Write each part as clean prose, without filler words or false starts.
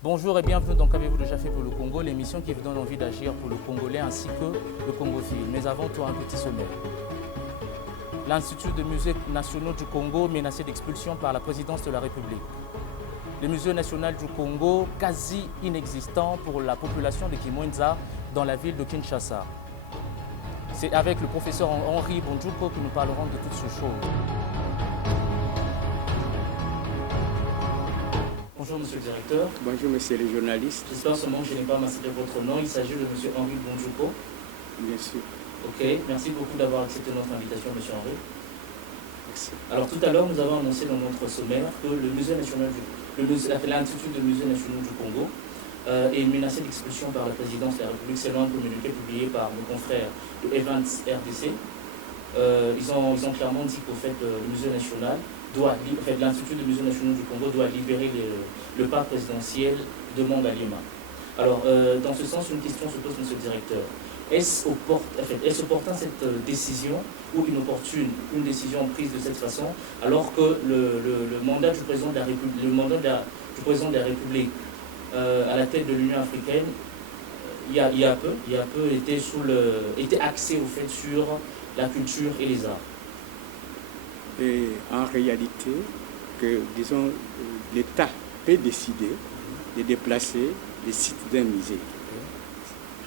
Bonjour et bienvenue dans Qu'avez-vous déjà fait pour le Congo, l'émission qui vous donne envie d'agir pour le Congolais ainsi que le Congophile. Mais avant tout, un petit sommaire. L'Institut des musées nationaux du Congo menacé d'expulsion par la présidence de la République. Le musée national du Congo quasi inexistant pour la population de Kimwenza dans la ville de Kinshasa. C'est avec le professeur Henri Bonjuko que nous parlerons de toutes ces choses. Bonjour monsieur le directeur. Bonjour monsieur le journaliste. J'espère seulement que je n'ai pas massacré votre nom. Il s'agit de monsieur Henri Bonjuko. Bien sûr. Ok, merci beaucoup d'avoir accepté notre invitation monsieur Henri. Merci. Alors tout à l'heure nous avons annoncé dans notre sommaire que le musée national l'Institut des musées nationaux du Congo est menacé d'expulsion par la présidence de la République selon un communiqué publié par nos confrères de Evans RDC. Ils ont clairement dit qu'au fait le musée national l'Institut des musées nationaux du Congo doit libérer le parc présidentiel de Mongaliema. Alors dans ce sens une question se pose monsieur le directeur. Est-ce opportun cette décision ou inopportune, une décision prise de cette façon, alors que le mandat du président de la République, à la tête de l'Union africaine, il y a peu était axé au fait sur la culture et les arts. Et en réalité, disons, l'État peut décider de déplacer les sites d'un musée.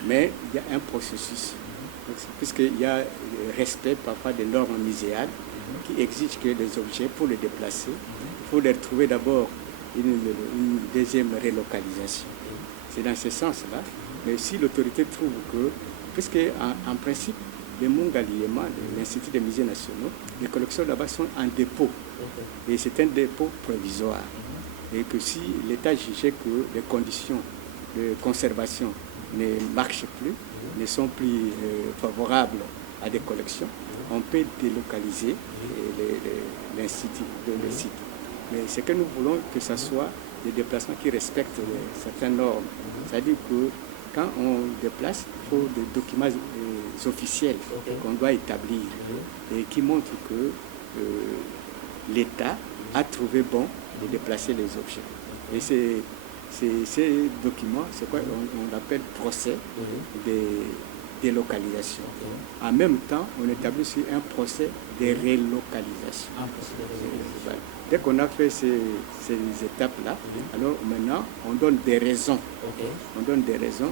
Mais il y a un processus, puisqu'il y a le respect parfois des normes muséales qui exigent que les objets, pour les déplacer, il faut les retrouver d'abord une deuxième relocalisation. C'est dans ce sens-là. Mais si l'autorité trouve que, puisque en principe, les Mongaliema, l'Institut des musées nationaux, les collections là-bas sont en dépôt. Et c'est un dépôt provisoire. Et que si l'État jugeait que les conditions de conservation ne marchent plus, ne sont plus favorables à des collections, on peut délocaliser l'institut, le site. Mais ce que nous voulons, que ce soit des déplacements qui respectent certaines normes. C'est-à-dire que quand on déplace, il faut des documents officiels qu'on doit établir et qui montrent que l'État a trouvé bon de déplacer les objets. Et ces documents, c'est quoi on appelle procès de délocalisation. En même temps, on établit aussi un procès de relocalisation. Dès qu'on a fait ces étapes-là, alors maintenant, on donne des raisons. On donne des raisons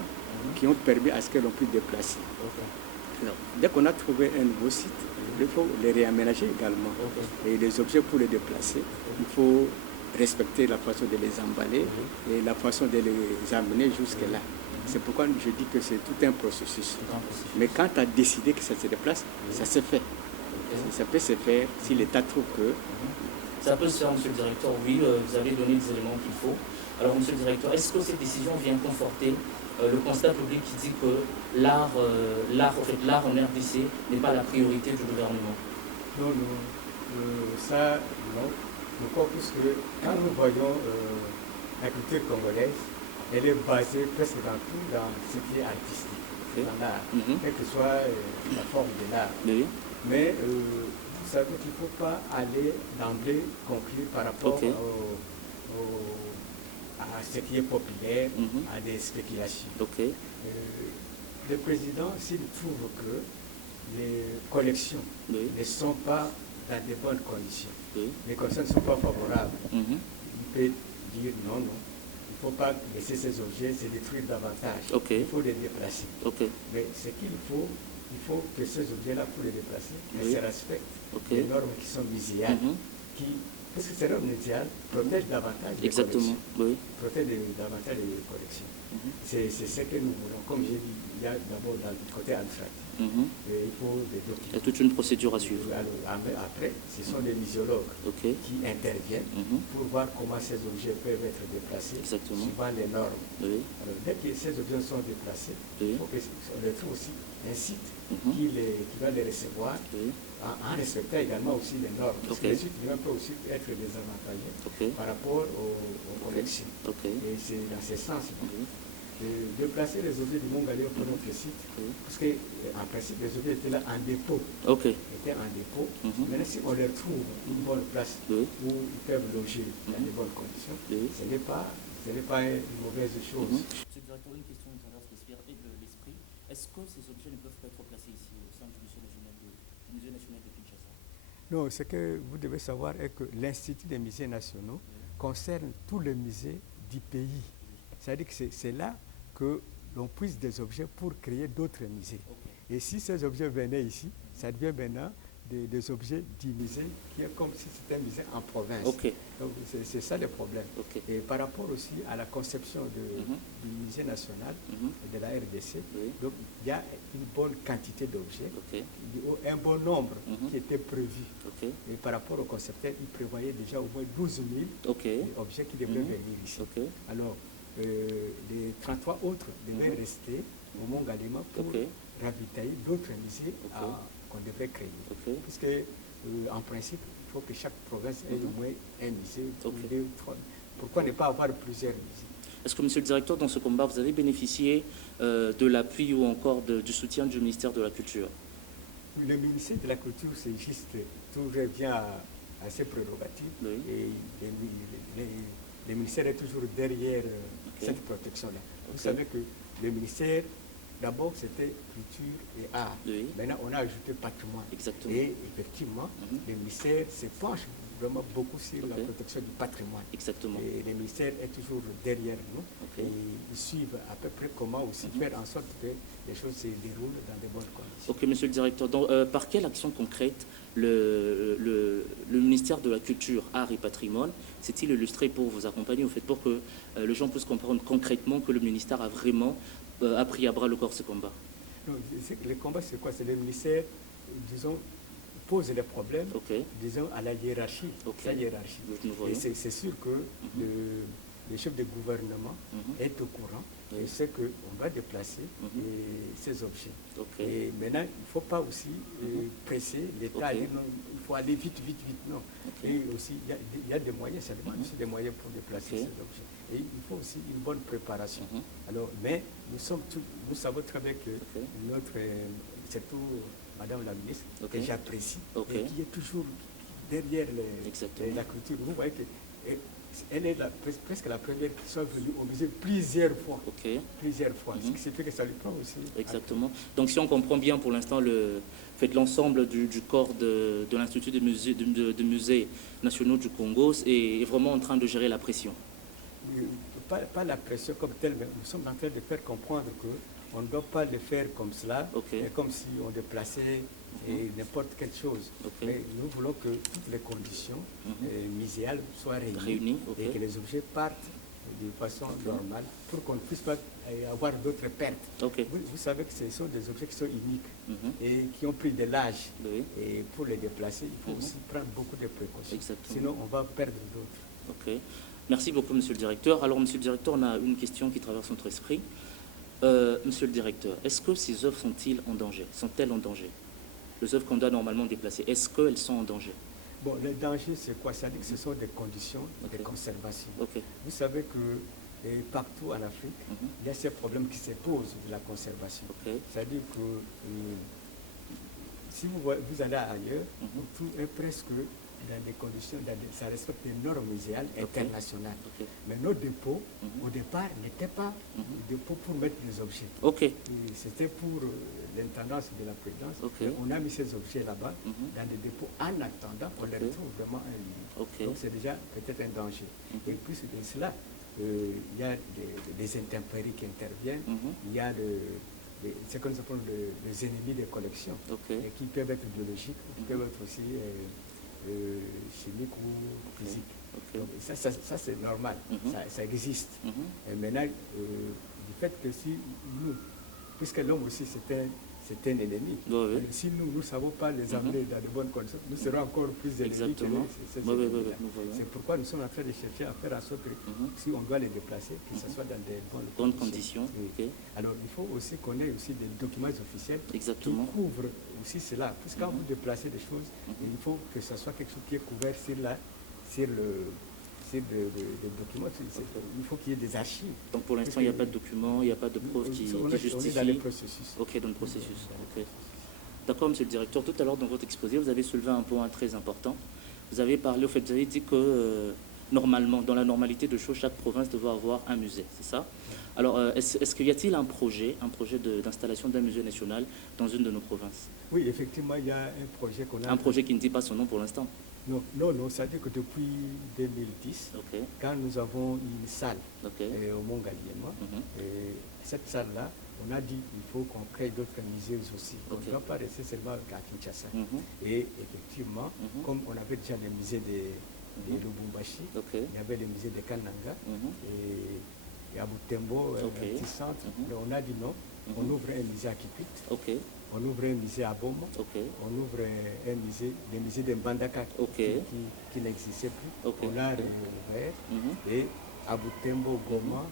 qui ont permis à ce que l'on puisse déplacer. Alors, dès qu'on a trouvé un nouveau site, il faut les réaménager également. Et les objets pour les déplacer, il faut respecter la façon de les emballer et la façon de les amener jusque-là. C'est pourquoi je dis que c'est tout un processus. Mais quand tu as décidé que ça se déplace, ça se fait. Ça peut se faire si l'État trouve que... Ça peut se faire, monsieur le directeur, oui, vous avez donné des éléments qu'il faut. Alors, monsieur le directeur, est-ce que cette décision vient conforter le constat public qui dit que l'art en RDC n'est pas la priorité du gouvernement? Non, ça, non. Pourquoi? Puisque quand nous voyons la culture congolaise, elle est basée presque dans tout, dans ce qui est artistique, dans l'art, quelle que soit la forme de l'art. Mais vous savez qu'il ne faut pas aller d'emblée conclure par rapport à ce qui est populaire, à des spéculations. Le président, s'il trouve que les collections ne sont pas dans de bonnes conditions, les conditions ne sont pas favorables, il peut dire non, il ne faut pas laisser ces objets se détruire davantage, il faut les déplacer. Mais ce qu'il faut, il faut que ces objets-là, pour les déplacer, se respectent les normes qui sont muséales, parce que ces normes muséales protègent davantage les collections. Protègent davantage les collections. C'est ce que nous voulons. Comme j'ai dit, il y a d'abord dans le côté administratif, il faut des documents. Il y a toute une procédure à suivre. Après, ce sont les muséologues qui interviennent pour voir comment ces objets peuvent être déplacés suivant les normes. Alors, dès que ces objets sont déplacés, il faut qu'on les trouve aussi un site qui va les recevoir en respectant également aussi les normes. Parce que les sites peuvent aussi être désavantagés par rapport aux collections. Et c'est dans ce sens de déplacer les objets du Mongaliema pour notre site, parce qu'en principe, les objets étaient là en dépôt. Étaient en dépôt. Maintenant, si on leur trouve une bonne place où ils peuvent loger dans de bonnes conditions, ce n'est pas ce n'est pas une mauvaise chose. Monsieur le directeur, une question qui traverse l'esprit. Est-ce que ces objets ne peuvent pas être placés ici au sein du Musée national de Kinshasa? Non, ce que vous devez savoir est que l'Institut des musées nationaux concerne tous les musées du pays. C'est-à-dire que c'est là que l'on puise des objets pour créer d'autres musées. Et si ces objets venaient ici, ça devient maintenant des objets du musée qui est comme si c'était un musée en province. Donc c'est ça le problème. Et par rapport aussi à la conception du musée national et de la RDC, donc il y a une bonne quantité d'objets, un bon nombre qui était prévu. Et par rapport au concepteur, il prévoyait déjà au moins 12 000 objets qui devraient venir ici. Alors, les 33 autres devaient rester au Mont Galema pour ravitailler d'autres musées qu'on devrait créer. Puisque, en principe, il faut que chaque province ait au moins un musée. Pourquoi ne pas avoir plusieurs musées? Est-ce que, monsieur le directeur, dans ce combat, vous avez bénéficié de l'appui ou encore du soutien du ministère de la Culture? Le ministère de la Culture, c'est juste, tout revient à ses prérogatives. Et le ministère est toujours derrière cette protection-là. Vous savez que le ministère, d'abord, c'était culture et art. Maintenant, on a ajouté patrimoine. Et effectivement, le ministère se penche vraiment beaucoup sur la protection du patrimoine. Et le ministère est toujours derrière nous. Et ils suivent à peu près comment aussi faire en sorte que les choses se déroulent dans de bonnes conditions. Ok, monsieur le directeur. Donc, par quelle action concrète le ministère de la Culture, Art et Patrimoine s'est-il illustré pour vous accompagner, au fait, pour que les gens puissent comprendre concrètement que le ministère a vraiment a pris à bras le corps ce combat? Non, le combat, c'est quoi? C'est le ministère, disons, pose les problèmes, disons, à la hiérarchie. Sa hiérarchie. Et c'est sûr que le chef de gouvernement est au courant et sait qu'on va déplacer ces objets. Et maintenant, il ne faut pas aussi presser l'État. Il faut aller vite, vite, vite. Non. Et aussi, il y a des moyens, ça demande aussi des moyens pour déplacer ces objets. Et il faut aussi une bonne préparation. Alors, mais nous savons très bien que surtout Madame la ministre, que j'apprécie, et qui est toujours derrière la culture. Vous voyez qu'elle est presque la première qui soit venue au musée plusieurs fois. Plusieurs fois. Ce qui fait que ça lui prend aussi. Exactement. Donc si on comprend bien pour l'instant, l'ensemble du corps de l'Institut des musées nationaux du Congo est vraiment en train de gérer la pression. Pas la pression comme telle, mais nous sommes en train de faire comprendre qu'on ne doit pas le faire comme cela, comme si on déplaçait n'importe quelle chose. Mais nous voulons que toutes les conditions muséales soient réunies et que les objets partent de façon normale pour qu'on ne puisse pas avoir d'autres pertes. Vous savez que ce sont des objets qui sont uniques et qui ont pris de l'âge. Et pour les déplacer, il faut aussi prendre beaucoup de précautions. Sinon, on va perdre d'autres. Merci beaucoup, monsieur le directeur. Alors, monsieur le directeur, on a une question qui traverse notre esprit. Monsieur le directeur, est-ce que ces œuvres sont-elles en danger? Sont-elles en danger? Les œuvres qu'on doit normalement déplacer, est-ce qu'elles sont en danger? Bon, le danger, c'est quoi? C'est-à-dire que ce sont des conditions de conservation. Vous savez que partout en Afrique, il y a ces problèmes qui se posent de la conservation. C'est-à-dire que si vous allez ailleurs, tout est presque dans des conditions, ça respecte les normes muséales internationales. Mais nos dépôts, au départ, n'étaient pas des dépôts pour mettre des objets. C'était pour l'intendance de la présidence. On a mis ces objets là-bas, dans des dépôts, en attendant qu'on les retrouve vraiment un lieu. Donc c'est déjà peut-être un danger. Et plus de cela, il y a des intempéries qui interviennent, il y a ce qu'on appelle les ennemis des collections, et qui peuvent être biologiques, qui peuvent être aussi chimiques ou physiques. Donc, ça c'est normal, ça existe. Et maintenant, du fait que si nous, puisque l'homme aussi c'est un ennemi, si nous ne savons pas les amener dans de bonnes conditions, nous serons encore plus ennemis que c'est pourquoi nous sommes en train de chercher à faire en sorte que si on doit les déplacer, que ce soit dans de bonnes conditions. Alors il faut aussi qu'on ait aussi des documents officiels qui couvrent aussi cela. Parce que quand vous déplacez des choses, il faut que ce soit quelque chose qui est couvert sur des documents, il faut qu'il y ait des archives. Donc pour l'instant, il n'y a pas de documents, il n'y a pas de preuves qui justifient. On est dans le processus. Dans le processus. D'accord, monsieur le directeur. Tout à l'heure, dans votre exposé, vous avez soulevé un point très important. Vous avez parlé, vous avez dit que normalement, dans la normalité de choses, chaque province devrait avoir un musée, c'est ça? Alors, est-ce qu'il y a-t-il un projet d'installation d'un musée national dans une de nos provinces? Oui, effectivement, il y a un projet qu'on a... Un projet qui ne dit pas son nom pour l'instant? Non, c'est-à-dire que depuis 2010, quand nous avons une salle au Mont Galliema, cette salle-là, on a dit qu'il faut qu'on crée d'autres musées aussi. On ne doit pas rester seulement à Kinshasa. Et effectivement, comme on avait déjà le musée de Lubumbashi, il y avait le musée de Kananga, et à Butembo, un petit centre. On a dit non, on ouvre un musée à Kikwit, on ouvre un musée à Boma, on ouvre un musée, le musée de Mbandaka qui n'existait plus. On l'a réouvert. Et à Butembo, Goma,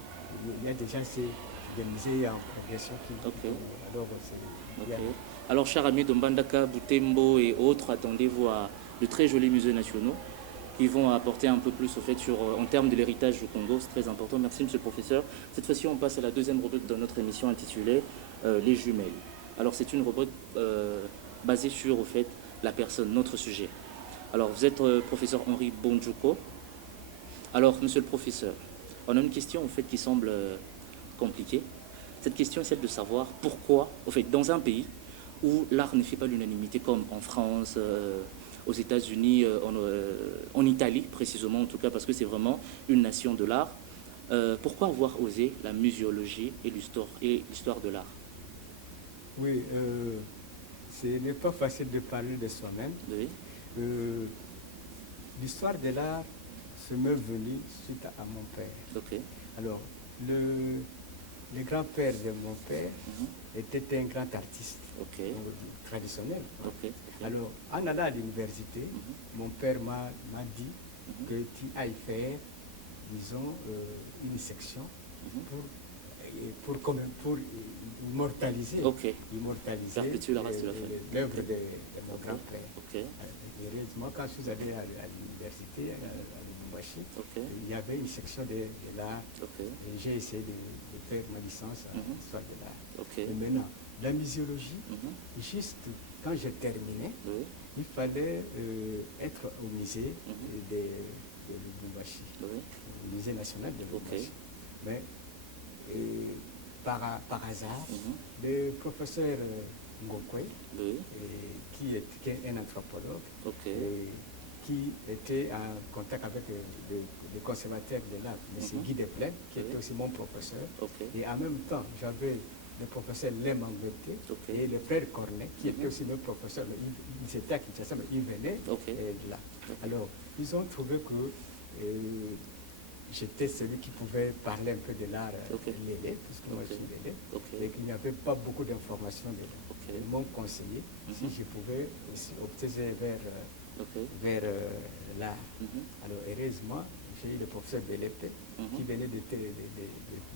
il y a déjà des musées en progression Alors, chers amis de Mbandaka, Butembo et autres, attendez-vous à de très jolis musées nationaux qui vont apporter un peu plus au fait en termes de l'héritage du Congo. C'est très important. Merci, monsieur le professeur. Cette fois-ci, on passe à la deuxième rubrique de notre émission intitulée Les jumelles. Alors, c'est une rubrique basée sur, au fait, la personne, notre sujet. Alors, vous êtes professeur Henri Bonjuko. Alors, monsieur le professeur, on a une question, au fait, qui semble compliquée. Cette question est celle de savoir pourquoi, au fait, dans un pays où l'art ne fait pas l'unanimité, comme en France, aux États-Unis, en Italie précisément, en tout cas parce que c'est vraiment une nation de l'art, pourquoi avoir osé la muséologie et l'histoire de l'art? Oui, ce n'est pas facile de parler de soi-même. Oui. L'histoire de l'art se m'est venue suite à mon père. Alors, le grand-père de mon père était un grand artiste traditionnel. Alors, en allant à l'université, mon père m'a dit que tu ailles faire, disons, une section pour immortaliser l'œuvre de mon grand-père. Heureusement, quand je suis allé à l'université, à Lubumbashi, il y avait une section de l'art. Et j'ai essayé de faire ma licence en histoire de l'art. Et maintenant, la muséologie, juste quand j'ai terminé, il fallait être au musée de Lubumbashi, au musée national de Lubumbashi. Mais par hasard, le professeur Ngokwe, qui est un anthropologue, qui était en contact avec le conservateur de l'art, M. Guy Deplaine, qui était aussi mon professeur. Et en même temps, j'avais le professeur Lem Angleté et le frère Cornet, qui était aussi mon professeur. Ils étaient à Kinshasa, mais ils venaient de là. Alors, ils ont trouvé que j'étais celui qui pouvait parler un peu de l'art l'élé, puisque moi je suis l'élé, et qu'il n'y avait pas beaucoup d'informations dedans. Ils m'ont conseillé si je pouvais aussi opter vers l'art. Alors, heureusement, j'ai eu le professeur Belépé qui venait de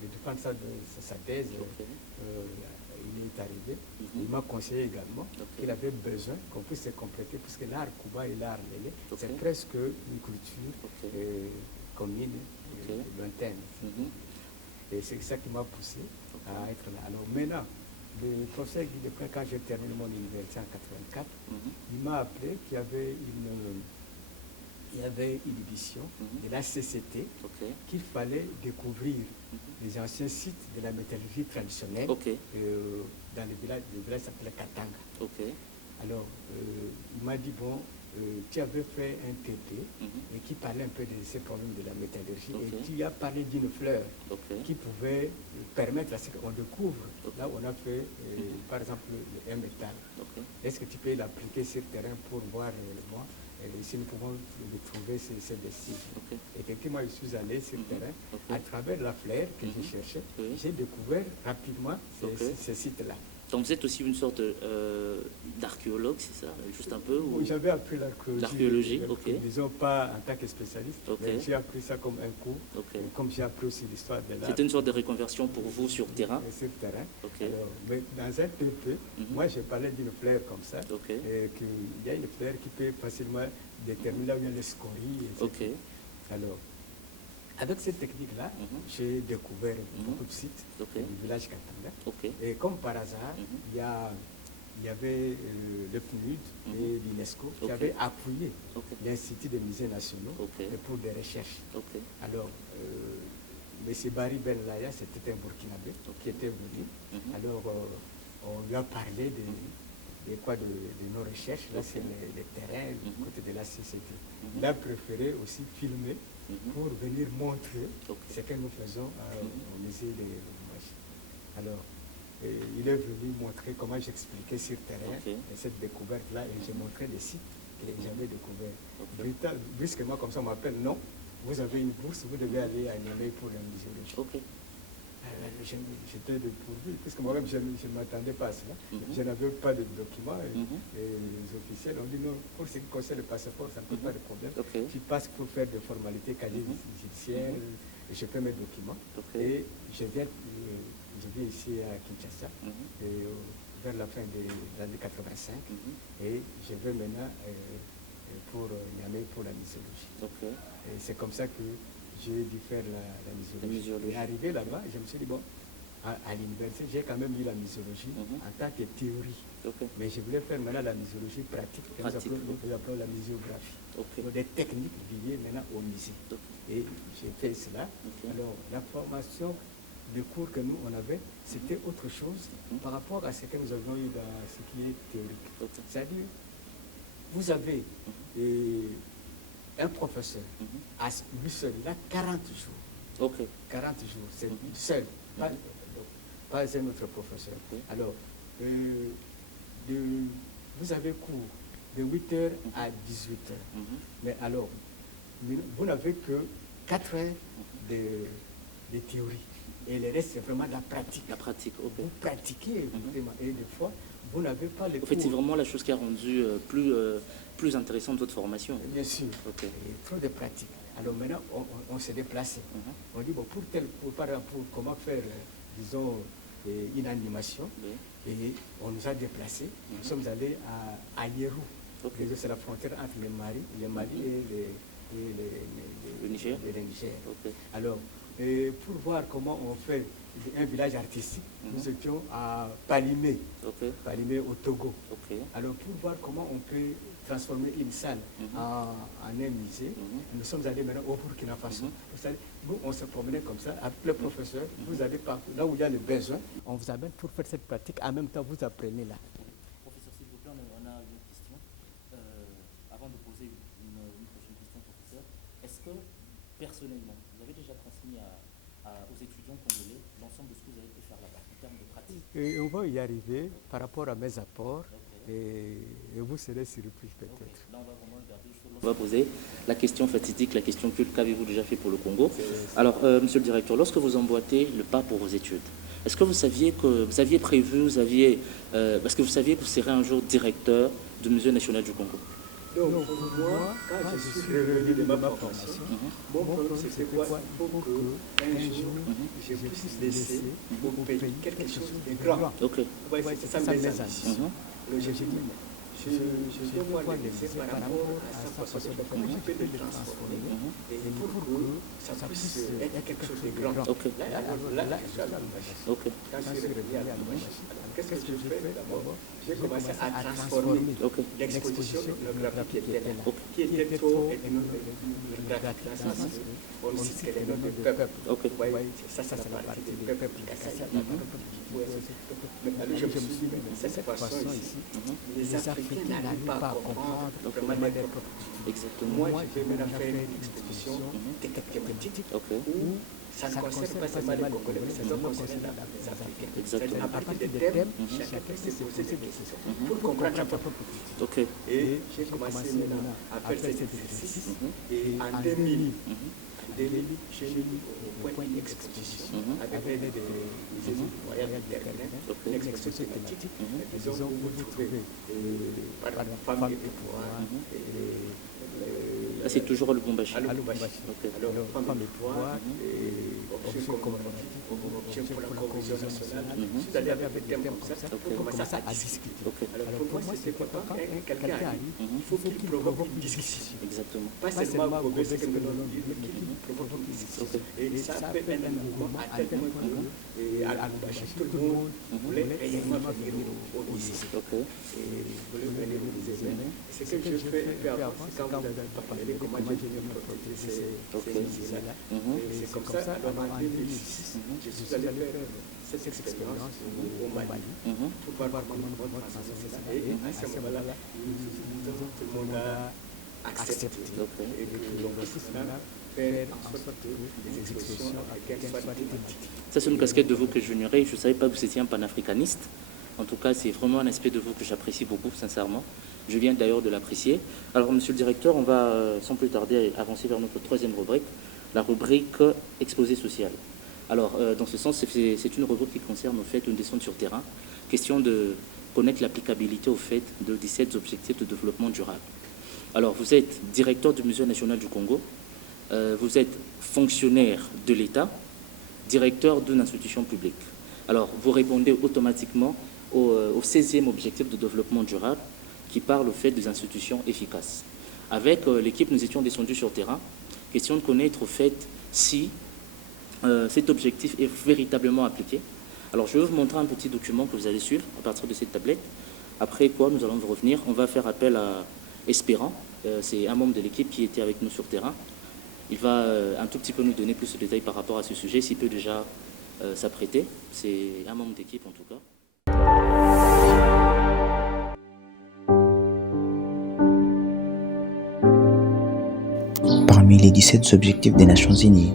défendre sa thèse. Il est arrivé. Il m'a conseillé également qu'il avait besoin qu'on puisse se compléter, puisque l'art Kuba et l'art Lélé, c'est presque une culture commune, lointaine. Et c'est ça qui m'a poussé à être là. Alors maintenant, le professeur Guy Deplaine, quand j'ai terminé mon université en 84, il m'a appelé qu'il y avait une édition de la CCT qu'il fallait découvrir les anciens sites de la métallurgie traditionnelle dans le village s'appelait Katanga. Alors, il m'a dit, bon, tu avais fait un TP et qui parlait un peu de ces problèmes de la métallurgie et tu as parlé d'une fleur qui pouvait permettre à ce qu'on découvre. Là, on a fait, par exemple, un métal. Est-ce que tu peux l'appliquer sur le terrain pour voir réellement si nous pouvons trouver ces vestiges? Effectivement, je suis allé sur le terrain. À travers la fleur que je cherchais, j'ai découvert rapidement ces sites-là. Donc vous êtes aussi une sorte d'archéologue, c'est ça? Juste un peu Oui, j'avais appris l'archéologie. Disons pas en tant que spécialiste, mais j'ai appris ça comme un cours, comme j'ai appris aussi l'histoire de l'art. C'était une sorte de reconversion pour vous sur terrain? Sur terrain. Alors, mais dans un TP, moi j'ai parlé d'une fleur comme ça, et qu'il y a une fleur qui peut facilement déterminer là où il y a les scories. Alors, avec cette technique-là, j'ai découvert beaucoup de sites du village Katanga. Et comme par hasard, il y a il y avait le PNUD et l'UNESCO qui avaient appuyé l'Institut des musées nationaux pour des recherches. Alors, M. Barry Ben Laya, c'était un Burkinabé qui était venu. Alors, on lui a parlé de nos recherches. Là, c'est les terrains du côté de la CCT. Il a préféré aussi filmer pour venir montrer ce que nous faisons au musée de Lubumbashi. Alors, il est venu montrer comment j'expliquais sur terrain cette découverte-là et j'ai montré les sites que j'avais découverts. Brusquement, comme ça, on m'appelle, non, vous avez une bourse, vous devez aller à Niamey pour la muséologie. J'étais dépourvu, puisque moi-même, je ne m'attendais pas à cela. Je n'avais pas de documents et les officiels ont dit non, pour ce qui concerne le passeport, ça ne pose pas de problème. Tu passes pour faire des formalités, casier judiciaire, et je fais mes documents. Et je viens ici à Kinshasa vers la fin de l'année 85 et je vais maintenant pour Niamey pour la muséologie. Et c'est comme ça que j'ai dû faire la muséologie. Et arrivé là-bas, je me suis dit, bon, à l'université, j'ai quand même eu la muséologie en tant que théorie. Mais je voulais faire maintenant la muséologie pratique, que nous appelons la muséographie. Donc, des techniques liées maintenant au musée. Et j'ai fait cela. Alors, la formation de cours que nous, on avait, c'était autre chose par rapport à ce que nous avons eu dans ce qui est théorique. C'est-à-dire, vous avez un professeur, à lui seul, il a 40 jours. 40 jours, c'est lui seul, pas un autre professeur. Alors, vous avez cours de 8h à 18h. Mais alors, vous n'avez que 4 heures de théorie. Et le reste, c'est vraiment la pratique. La pratique, Vous pratiquez vraiment. Et des fois, vous n'avez pas les cours. En fait, c'est vraiment la chose qui a rendu plus intéressante votre formation. Bien sûr. Il y a trop de pratique. Alors maintenant, on s'est déplacé. On dit, bon, pour comment faire, disons, une animation. Et on nous a déplacés. Nous sommes allés à Yérou. C'est la frontière entre le Mali et le Niger. Alors, pour voir comment on fait un village artistique, nous étions à Palimé, au Togo. Alors, pour voir comment on peut transformer une salle en un musée, nous sommes allés maintenant au Burkina Faso. Nous, on se promenait comme ça avec le professeur. Vous allez partout, là où il y a le besoin, on vous amène pour faire cette pratique. En même temps, vous apprenez là. Professeur, s'il vous plaît, on a une question. Avant de poser une prochaine question, professeur, est-ce que personnellement, vous avez déjà transmis aux étudiants congolais l'ensemble de ce que vous avez pu faire là-bas en termes de pratique? Et on va y arriver par rapport à mes apports et vous serez surpris peut-être. Là, on va vraiment regarder. On va poser la question fatidique, la question culte, qu'avez-vous déjà fait pour le Congo? Alors, monsieur le directeur, lorsque vous emboîtez le pas pour vos études, est-ce que vous aviez prévu, parce que vous saviez que vous serez un jour directeur du Musée national du Congo? Donc, pour moi, quand je suis revenu de ma formation, mon problème c'était quoi? Il faut qu'un jour, je puisse laisser au pays quelque chose de grand. C'est ça mes ambitions. Je vais voir les laisser par rapport à sa façon de comment je peux le transformer et pour que ça puisse être quelque chose de grand. Là, je suis à Lubumbashi. Quand je suis revenu à Lubumbashi, qu'est-ce que je fais d'abord? J'ai commencé à transformer l'exposition ethnographique qui était trop ethnographique dans le sens où on cite que les noms du peuple. Ça c'est la partie du peuple du Kassai. Alors je me suis dit, de cette façon ici, les Africains n'arrivent pas à comprendre vraiment les propres cultures. Exactement. Moi, je vais maintenant faire une exposition thématique où ça ne concerne pas seulement les Congolais, mais ça doit concerner les Africains. C'est-à-dire à partir des thèmes, chacun peut se poser des questions pour comprendre sa propre culture. Et j'ai commencé maintenant à faire cet exercice. Et en 2000, j'ai mis au point une exposition avec l'aide des moyens d'Internet, une exposition thématique, disons, où vous trouvez par femme et pouvoir. C'est toujours à Lubumbashi. Alors, femme et pouvoir, option pour la cohésion nationale, je suis allé avec des thèmes comme ça pour commencer à discuter. Alors pour moi, c'était quoi? Quand quelqu'un arrive, il faut qu'il provoque une discussion. Exactement. Pas seulement provoquer ce que nous avons dit, mais qu'il provoque une discussion. Et ça fait un mouvement à tel point que Et à Lubumbashi, tout le monde voulait réellement venir au lycée. Et voulait venir au lycée. C'est ce que je fais un peu avant, c'est quand vous avez parlé comment j'ai venu protéger ces lycées-là. Et c'est comme ça, en 2006, je suis allé faire cette expérience au Mali pour voir comment notre français c'est là. Et à ce moment-là, tout le monde a accepté. Et que l'on va faire en sorte que les expressions africaines soient thématiques. Ça, c'est une casquette de vous que j'ignorais. Je ne savais pas que vous étiez un panafricaniste. En tout cas, c'est vraiment un aspect de vous que j'apprécie beaucoup, sincèrement. Je viens d'ailleurs de l'apprécier. Alors, monsieur le directeur, on va sans plus tarder avancer vers notre troisième rubrique, la rubrique exposé social. Alors, dans ce sens, c'est une rubrique qui concerne au fait une descente sur terrain, question de connaître l'applicabilité au fait de 17 objectifs de développement durable. Alors, vous êtes directeur du Musée national du Congo, vous êtes fonctionnaire de l'État, directeur d'une institution publique. Alors, vous répondez automatiquement au 16e objectif de développement durable qui parle au fait des institutions efficaces. Avec l'équipe, nous étions descendus sur terrain, question de connaître au fait si cet objectif est véritablement appliqué. Alors, je vais vous montrer un petit document que vous allez suivre à partir de cette tablette. Après quoi, nous allons vous revenir. On va faire appel à Espérant. C'est un membre de l'équipe qui était avec nous sur terrain. Il va un tout petit peu nous donner plus de détails par rapport à ce sujet, s'il peut déjà s'apprêter. C'est un membre d'équipe en tout cas. Parmi les 17 objectifs des Nations Unies,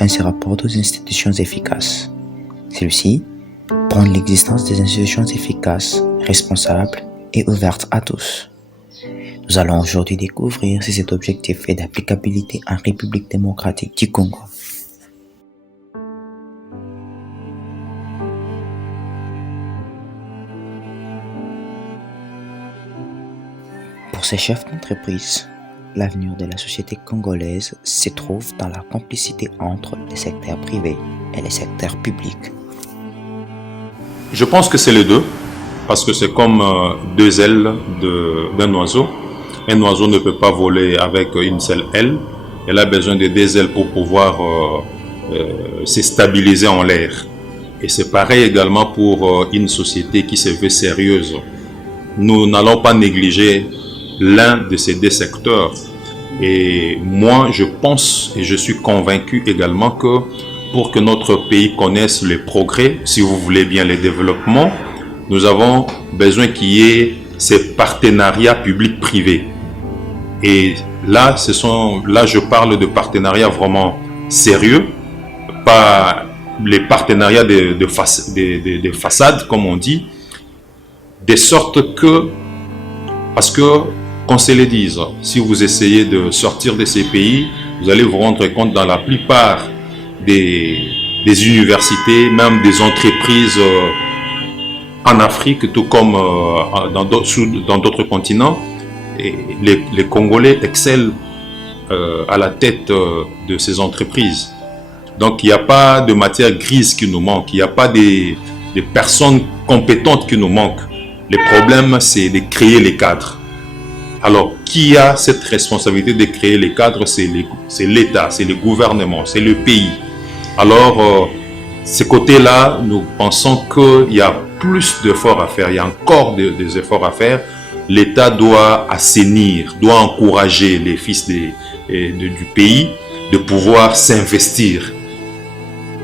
un se rapporte aux institutions efficaces. Celui-ci prône l'existence des institutions efficaces, responsables et ouvertes à tous. Nous allons aujourd'hui découvrir si cet objectif est d'applicabilité en République démocratique du Congo. Pour ces chefs d'entreprise, l'avenir de la société congolaise se trouve dans la complicité entre les secteurs privés et les secteurs publics. Je pense que c'est les deux, parce que c'est comme deux ailes d'un oiseau. Un oiseau ne peut pas voler avec une seule aile. Elle a besoin de deux ailes pour pouvoir se stabiliser en l'air. Et c'est pareil également pour une société qui se veut sérieuse. Nous n'allons pas négliger l'un de ces deux secteurs. Et moi, je pense et je suis convaincu également que pour que notre pays connaisse les progrès, si vous voulez bien les développements, nous avons besoin qu'il y ait ces partenariats publics-privés. Et là, je parle de partenariats vraiment sérieux, pas les partenariats de façade, comme on dit, de sorte que, parce que, qu'on se le dise, si vous essayez de sortir de ces pays, vous allez vous rendre compte dans la plupart des universités, même des entreprises en Afrique, tout comme dans d'autres continents, et les Congolais excellent à la tête de ces entreprises. Donc il n'y a pas de matière grise qui nous manque, il n'y a pas des personnes compétentes qui nous manquent. Le problème, c'est de créer les cadres. Alors, qui a cette responsabilité de créer les cadres? C'est l'État, c'est le gouvernement, c'est le pays. Alors, ces côtés-là, nous pensons qu'il y a plus d'efforts à faire, il y a encore des efforts à faire. L'État doit assainir, doit encourager les fils du pays de pouvoir s'investir.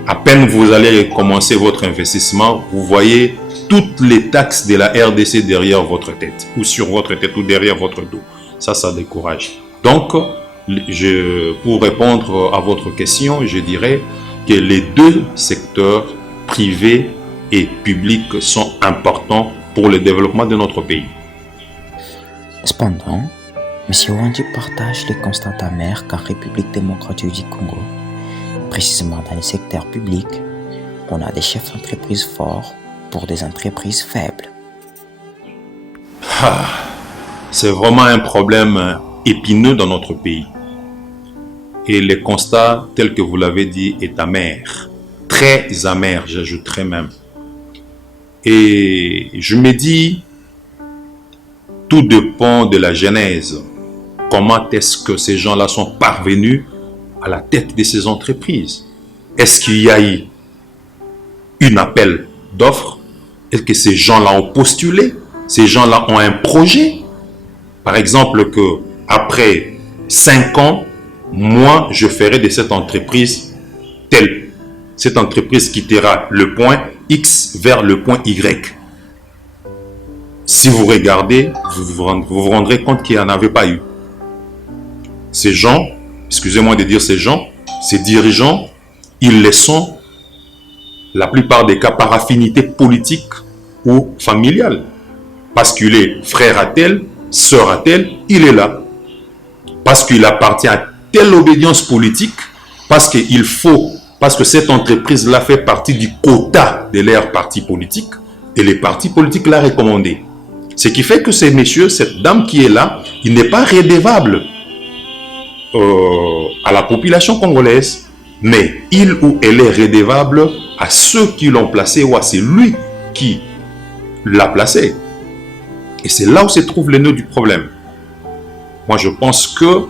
À peine vous allez commencer votre investissement, vous voyez toutes les taxes de la RDC derrière votre tête, ou sur votre tête, ou derrière votre dos. Ça décourage. Donc, pour répondre à votre question, je dirais que les deux secteurs, privés et publics, sont importants pour le développement de notre pays. Cependant, M. Wandi partage les constats amers qu'en République démocratique du Congo, précisément dans le secteur public, on a des chefs d'entreprise forts pour des entreprises faibles. C'est vraiment un problème épineux dans notre pays. Et le constat, tel que vous l'avez dit, est amer. Très amer, j'ajouterais même. Et je me dis, tout dépend de la genèse. Comment est-ce que ces gens-là sont parvenus à la tête de ces entreprises? Est-ce qu'il y a eu une appel d'offres et que ces gens-là ont postulé, ces gens-là ont un projet. Par exemple, que après 5 ans, moi, je ferai de cette entreprise telle. Cette entreprise quittera le point X vers le point Y. Si vous regardez, vous vous rendrez compte qu'il n'y en avait pas eu. Ces gens, excusez-moi de dire ces gens, ces dirigeants, ils les sont, la plupart des cas, par affinité politique ou familiale. Parce qu'il est frère à tel, sœur à tel, il est là. Parce qu'il appartient à telle obédience politique, parce qu'il faut, parce que cette entreprise-là fait partie du quota de leur parti politique, et les partis politiques l'ont recommandé. Ce qui fait que ces messieurs, cette dame qui est là, il n'est pas redevable à la population congolaise, mais il ou elle est redevable à ceux qui l'ont placé ou à celui qui l'a placé. Et c'est là où se trouve le nœud du problème. Moi, je pense que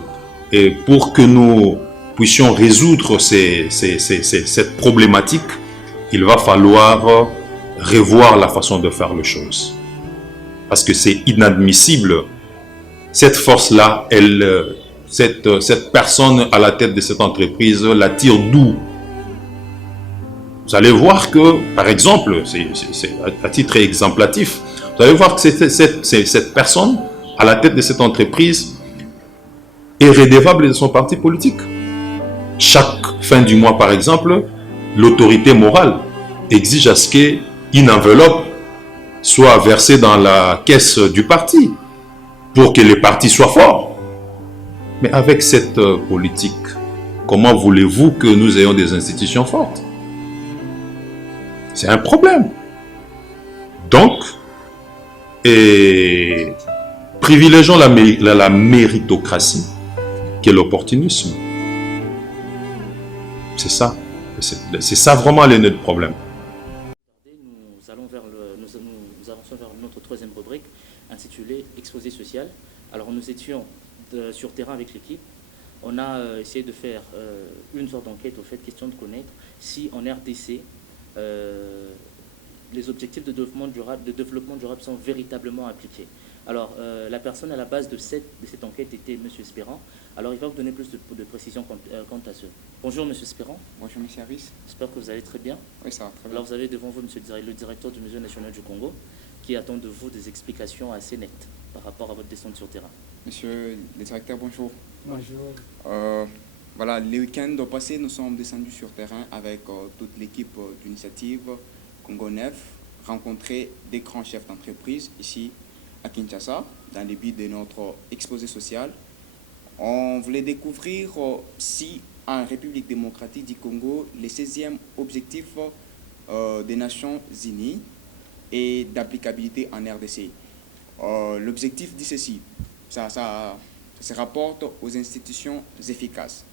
pour que nous puissions résoudre cette problématique, il va falloir revoir la façon de faire les choses. Parce que c'est inadmissible. Cette force-là, cette personne à la tête de cette entreprise la tire d'où? Vous allez voir que, par exemple, c'est à titre exemplatif, vous allez voir que cette personne à la tête de cette entreprise est redevable de son parti politique. Chaque fin du mois, par exemple, l'autorité morale exige à ce qu'une enveloppe soit versée dans la caisse du parti pour que les partis soient forts. Mais avec cette politique, comment voulez-vous que nous ayons des institutions fortes? C'est un problème. Donc, privilégions la méritocratie qui est l'opportunisme. C'est ça. C'est ça vraiment le nœud de problème. Nous avançons vers notre troisième rubrique intitulée Exposé social. Alors nous étions sur terrain avec l'équipe. On a essayé de faire une sorte d'enquête, au fait, question de connaître si en RDC, les objectifs de développement durable sont véritablement appliqués. Alors, la personne à la base de cette enquête était M. Espérant. Alors, il va vous donner plus de précisions quant à ce. Bonjour, M. Espérant. Bonjour, mes services. J'espère que vous allez très bien. Oui, ça va très bien. Alors, vous avez devant vous le directeur du Musée national du Congo, qui attend de vous des explications assez nettes par rapport à votre descente sur terrain. Monsieur le directeur, bonjour. Bonjour. Voilà, le week-end passé, nous sommes descendus sur terrain avec toute l'équipe d'initiative Congo Neuf, rencontrer des grands chefs d'entreprise ici à Kinshasa, dans le but de notre exposé social. On voulait découvrir si en République démocratique du Congo, le 16e objectif des Nations Unies et d'applicabilité en RDC. L'objectif dit ceci, ça se rapporte aux institutions efficaces.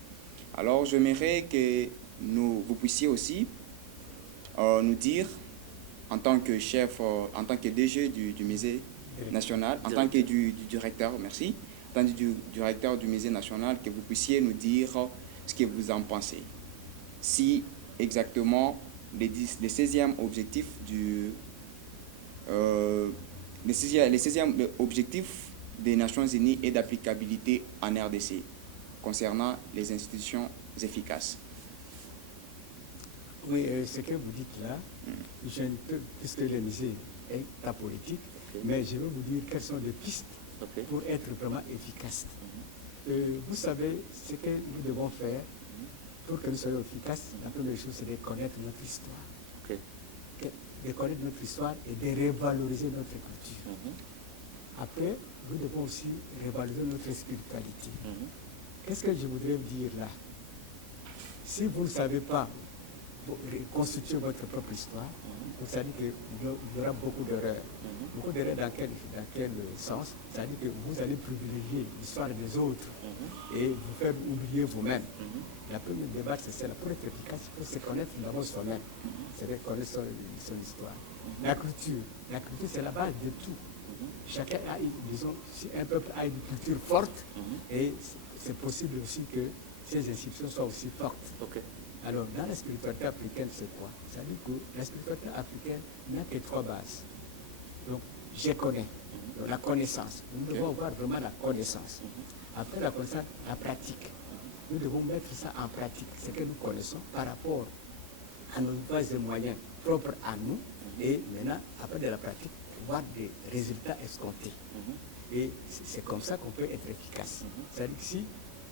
Alors j'aimerais que vous puissiez aussi nous dire, en tant que chef, en tant que DG du musée national, en tant que du directeur, merci, en tant que du directeur du musée national, que vous puissiez nous dire ce que vous en pensez. Si exactement les 16e objectif les 16e objectifs des Nations Unies et d'applicabilité en RDC concernant les institutions efficaces. Oui, ce que vous dites là, je ne peux, puisque le musée est apolitique, mais je vais vous dire quelles sont les pistes pour être vraiment efficace. Vous savez ce que nous devons faire pour que nous soyons efficaces. La première chose, c'est de connaître notre histoire. De connaître notre histoire et de revaloriser notre culture. Après, nous devons aussi revaloriser notre spiritualité. Qu'est-ce que je voudrais vous dire là? Si vous ne savez pas constituer votre propre histoire, vous savez qu'il y aura beaucoup d'erreurs. Beaucoup d'erreurs dans quel sens? C'est-à-dire que vous allez privilégier l'histoire des autres et vous faire oublier vous-même. La première débat, c'est celle-là. Pour être efficace, il faut se connaître d'abord soi-même. C'est de connaître son histoire. La culture, c'est la base de tout. Chacun a, disons, si un peuple a une culture forte, et c'est possible aussi que ces institutions soient aussi fortes. Alors, dans la spiritualité africaine, c'est quoi? C'est-à-dire que la spiritualité africaine n'a que 3 bases. Donc, je connais, donc, la connaissance. Nous devons avoir vraiment la connaissance. Après la connaissance, la pratique. Nous devons mettre ça en pratique, ce que nous connaissons par rapport à nos bases et moyens propres à nous. Et maintenant, après de la pratique, voir des résultats escomptés. Et c'est comme ça qu'on peut être efficace. C'est-à-dire que si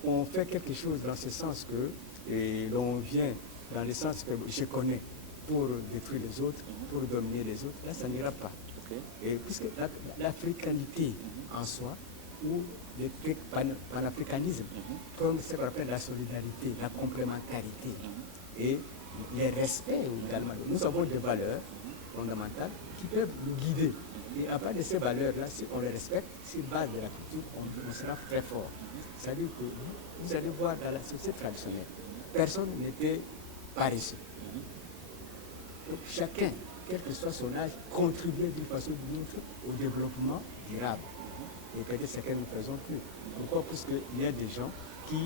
on fait quelque chose dans ce sens que et l'on vient dans le sens que je connais pour détruire les autres, pour dominer les autres, là ça n'ira pas. Et puisque l'africanité en soi, ou le panafricanisme, comme ce qu'on appelle la solidarité, la complémentarité et le respect également. Nous avons des valeurs fondamentales qui peuvent nous guider. Et à part de ces valeurs-là, si on les respecte, sur base de la culture, on sera très fort. C'est-à-dire que vous allez voir dans la société traditionnelle, personne n'était paresseux. Donc chacun, quel que soit son âge, contribuait d'une façon ou d'une autre au développement durable. Et peut-être ce que nous ne faisons plus. Pourquoi? Parce qu'il y a des gens qui,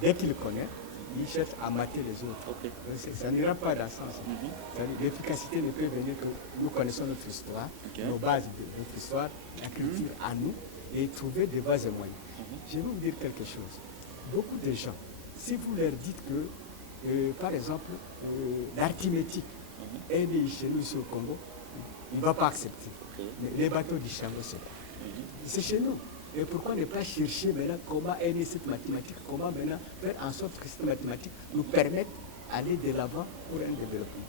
dès qu'ils connaissent, ils cherchent à mater les autres. Ça n'ira pas dans ce sens. L'efficacité ne peut venir que nous connaissons notre histoire, nos bases de notre histoire, la culture à nous, et trouver des bases et moyens. Je vais vous dire quelque chose. Beaucoup de gens, si vous leur dites que, par exemple, l'arithmétique est né chez nous ici au Congo, il ne va pas accepter. Mais les bateaux du Chango, c'est chez nous. Et pourquoi ne pas chercher maintenant comment est née cette mathématique, comment maintenant faire en sorte que cette mathématique nous permette d'aller de l'avant pour un développement.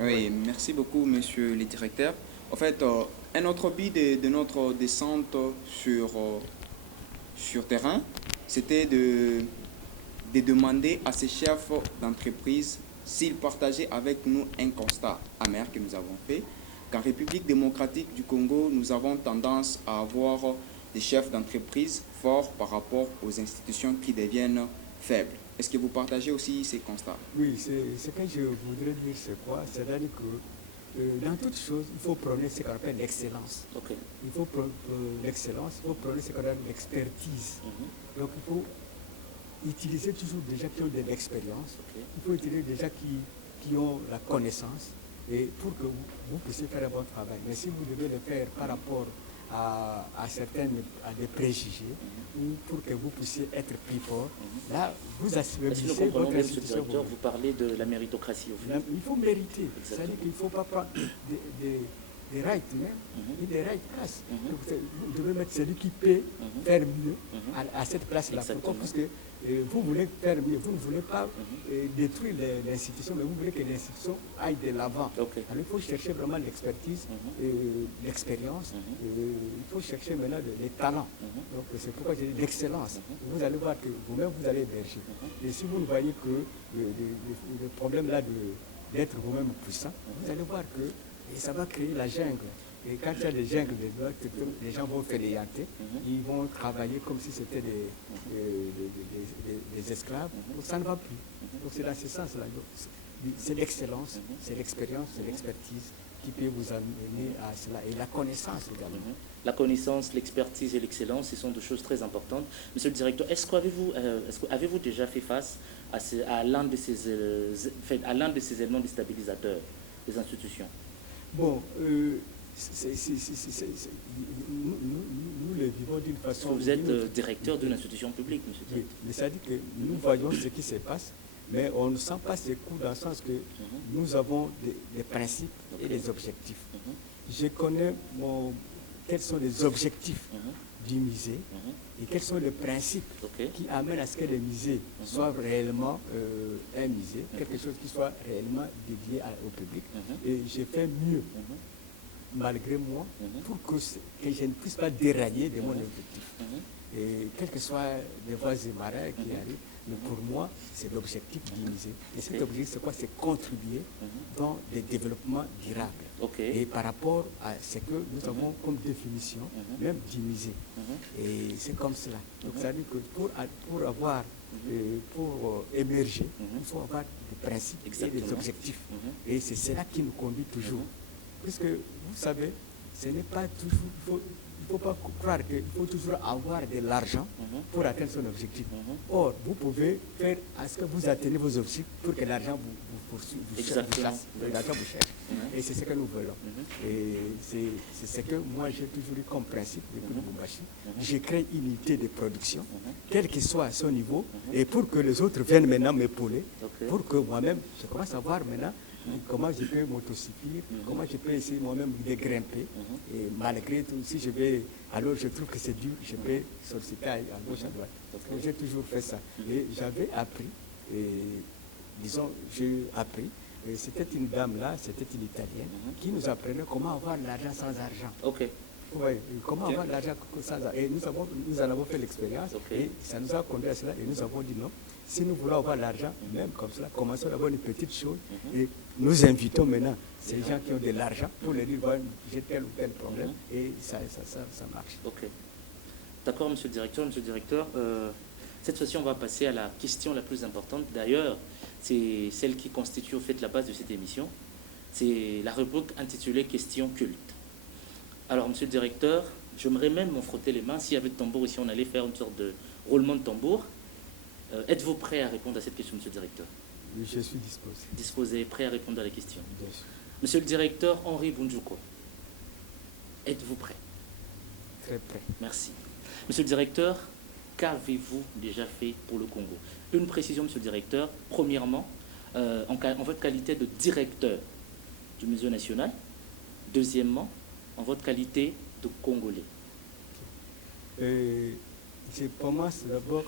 Oui, merci beaucoup, monsieur le directeur. En fait, un autre but de notre descente sur terrain, c'était de demander à ces chefs d'entreprise s'ils partageaient avec nous un constat amer que nous avons fait, qu'en République démocratique du Congo, nous avons tendance à avoir des chefs d'entreprise forts par rapport aux institutions qui deviennent faibles. Est-ce que vous partagez aussi ces constats? Oui, ce que je voudrais dire, c'est quoi? C'est-à-dire que dans toute chose, il faut prôner ce qu'on appelle l'excellence. Il faut prôner l'excellence, il faut prôner ce qu'on appelle l'expertise. Donc il faut utiliser toujours des gens qui ont de l'expérience, il faut utiliser des gens qui ont la connaissance, et pour que vous puissiez faire un bon travail. Mais si vous devez le faire par rapport à des préjugés, ou pour que vous puissiez être plus fort, là, vous assurez votre institution. Vous parlez de la méritocratie, au final. Il faut mériter. C'est-à-dire qu'il ne faut pas prendre des rights même, et des rights places. Vous devez mettre celui qui peut faire mieux à cette place-là. Pourquoi? Parce que vous voulez faire mieux, vous ne voulez pas détruire l'institution, mais vous voulez que l'institution aille de l'avant. Alors il faut chercher vraiment l'expertise, l'expérience, il faut chercher maintenant les talents. Donc c'est pourquoi j'ai dit l'excellence. Vous allez voir que vous-même vous allez émerger. Et si vous ne voyez que le problème là d'être vous-même puissant, vous allez voir que ça va créer la jungle. Et quand il y a des jungles, les gens vont fainéanter, ils vont travailler comme si c'était des esclaves, donc ça ne va plus. Donc c'est dans ce sens-là. C'est l'excellence, c'est l'expérience, c'est l'expertise qui peut vous amener à cela. Et la connaissance également. La connaissance, l'expertise et l'excellence, ce sont deux choses très importantes. Monsieur le directeur, avez-vous déjà fait face à l'un de ces éléments déstabilisateurs des institutions? Bon, nous le vivons d'une façon... Vous êtes directeur d'une institution publique, monsieur le directeur. Oui, mais ça dit que nous voyons ce qui se passe, mais on ne sent pas ces coups dans le sens que nous avons des principes et des objectifs. Je connais quels sont les objectifs du musée et quels sont les principes qui amènent à ce que le musée soit réellement un musée, quelque chose qui soit réellement dédié au public. Et j'ai fait mieux, malgré moi, pour que je ne puisse pas dérailler de mon objectif. Et quels que soient les voies et marins qui arrivent, mais pour moi, c'est l'objectif du musée. Et cet objectif, c'est quoi? C'est contribuer dans le développement durable. Et par rapport à ce que nous avons comme définition, même du musée. Et c'est comme cela. Donc ça veut dire que pour émerger, il faut avoir des principes et des objectifs. Et c'est cela qui nous conduit toujours. Puisque, vous savez, ce n'est pas toujours... Il faut pas croire qu'il faut toujours avoir de l'argent pour atteindre son objectif. Or, vous pouvez faire à ce que vous atteignez vos objectifs pour que l'argent vous cherche. L'argent vous cherche. Et c'est ce que nous voulons. Et c'est ce que moi j'ai toujours eu comme principe depuis Lubumbashi. Je crée une unité de production, quel qu'il soit à son niveau, et pour que les autres viennent maintenant m'épauler, pour que moi-même, je commence à voir maintenant comment je peux m'autosuffire, comment je peux essayer moi-même de grimper. Et malgré tout, si je vais, alors je trouve que c'est dur, je peux solliciter à gauche, à droite. J'ai toujours fait ça. Et j'avais appris, disons, j'ai appris, c'était une dame là, c'était une Italienne, qui nous apprenait comment avoir l'argent sans argent. Oui, comment avoir l'argent sans argent. Et nous en avons fait l'expérience, et ça nous a conduit à cela, et nous avons dit non. Si nous voulons avoir l'argent, même comme cela, commençons à avoir une petite chose, et nous invitons maintenant ces gens qui ont de l'argent pour leur dire, voilà, j'ai tel ou tel problème, et ça marche. D'accord, monsieur le directeur. Monsieur le directeur, cette fois-ci, on va passer à la question la plus importante. D'ailleurs, c'est celle qui constitue au fait la base de cette émission. C'est la rubrique intitulée « Questions cultes ». Alors, monsieur le directeur, j'aimerais même m'en frotter les mains. S'il y avait de tambour ici, on allait faire une sorte de roulement de tambour. Êtes-vous prêt à répondre à cette question, monsieur le directeur? Oui, je suis disposé. Disposé, prêt à répondre à la question. Bien sûr. Monsieur le directeur Henri Bunjuko, êtes-vous prêt? Très prêt. Merci. Monsieur le directeur, qu'avez-vous déjà fait pour le Congo? Une précision, monsieur le directeur. Premièrement, en votre qualité de directeur du Musée national. Deuxièmement, en votre qualité de Congolais. Je commence d'abord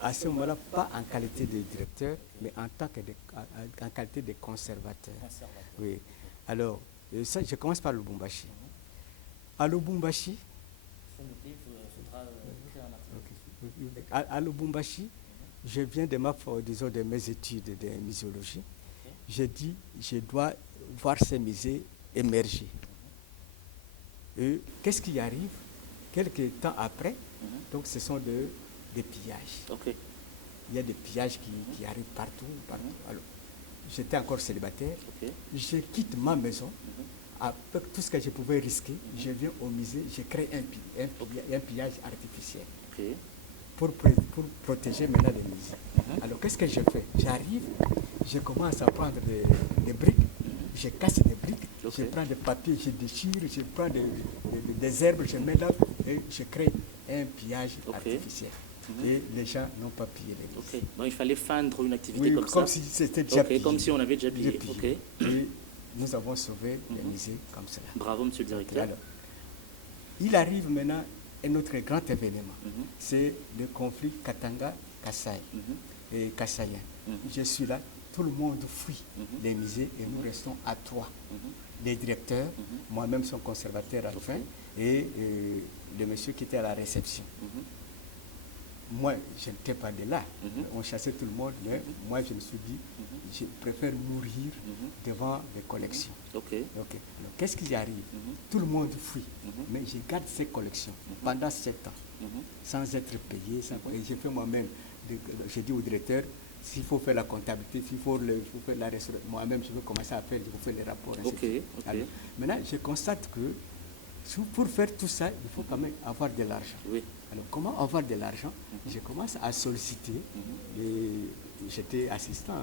à ce moment-là, pas en qualité de directeur, mais en qualité de conservateur. Oui. Alors, ça, je commence par Lubumbashi. À Lubumbashi, à Lubumbashi, je viens de de mes études de muséologie. J'ai dit, je dois voir ces musées émerger. Et qu'est-ce qui arrive? Quelques temps après, donc ce sont des pillages. Il y a des pillages qui arrivent partout. Alors, j'étais encore célibataire. Je quitte ma maison. Avec tout ce que je pouvais risquer, je viens au musée, je crée un pillage artificiel pour protéger maintenant les musées. Alors, qu'est-ce que je fais? J'arrive, je commence à prendre des briques, je casse des briques, je prends des papiers, je déchire, je prends des herbes, je mets là et je crée un pillage artificiel. Et les gens n'ont pas pillé les musées. Donc il fallait feindre une activité comme ça. Comme si c'était déjà pillé. Comme si on avait déjà pillé. Et nous avons sauvé les musées comme cela. Bravo, monsieur le directeur. Alors, il arrive maintenant un autre grand événement. C'est le conflit Katanga-Kasaï et Kassaïen. Je suis là, tout le monde fuit les musées et nous restons à 3. Les directeurs, moi-même son conservateur à la fin, et le monsieur qui était à la réception. Moi, je n'étais pas de là. On chassait tout le monde, mais moi, je me suis dit, je préfère mourir devant les collections. Alors, qu'est-ce qui arrive? Tout le monde fuit, mais je garde ces collections pendant 7 ans, sans être payé. Et j'ai fait moi-même, j'ai dit au directeur, s'il faut faire la comptabilité, s'il faut faire la restauration, moi-même, je vais commencer à faire, les rapports. Alors, maintenant, je constate que pour faire tout ça, il faut quand même avoir de l'argent. Alors, comment avoir de l'argent? Je commence à solliciter, j'étais assistant,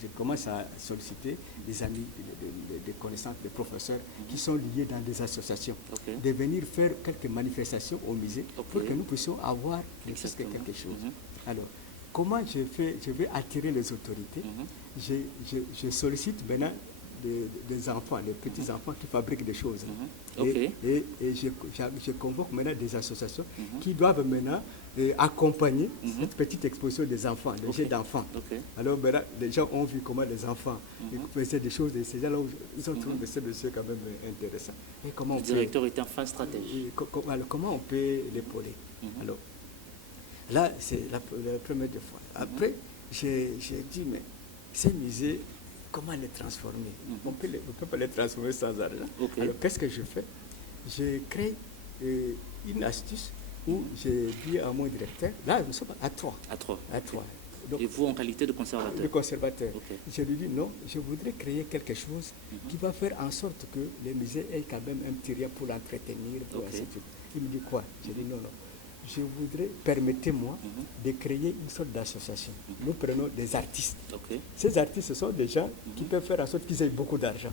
je commence à solliciter des amis, des connaissances, des professeurs qui sont liés dans des associations, de venir faire quelques manifestations au musée pour que nous puissions avoir quelque chose. Alors, comment je vais attirer les autorités? Je sollicite maintenant des enfants, des petits-enfants qui fabriquent des choses. Et je convoque maintenant des associations qui doivent maintenant accompagner cette petite exposition des enfants, des jeux d'enfants. Alors maintenant, les gens ont vu comment les enfants faisaient des choses et ces gens-là, ils ont trouvé ce monsieur quand même intéressant. Et comment le directeur est un fin stratège. Comment on peut l'épauler? Alors, là, c'est la première fois. Après, j'ai dit, mais ces musées, comment les transformer? On ne peut pas les transformer sans argent. Alors, qu'est-ce que je fais? Je crée une astuce où j'ai dit à mon directeur, là, nous sommes à 3. Donc, et vous en qualité de conservateur? De conservateur. Okay. Je lui dis non, je voudrais créer quelque chose qui va faire en sorte que les musées aient quand même un petit rien pour l'entretenir. Il me dit quoi? Je dis non. Je voudrais, permettez-moi de créer une sorte d'association. Nous prenons des artistes. Ces artistes, ce sont des gens qui peuvent faire en sorte qu'ils aient beaucoup d'argent.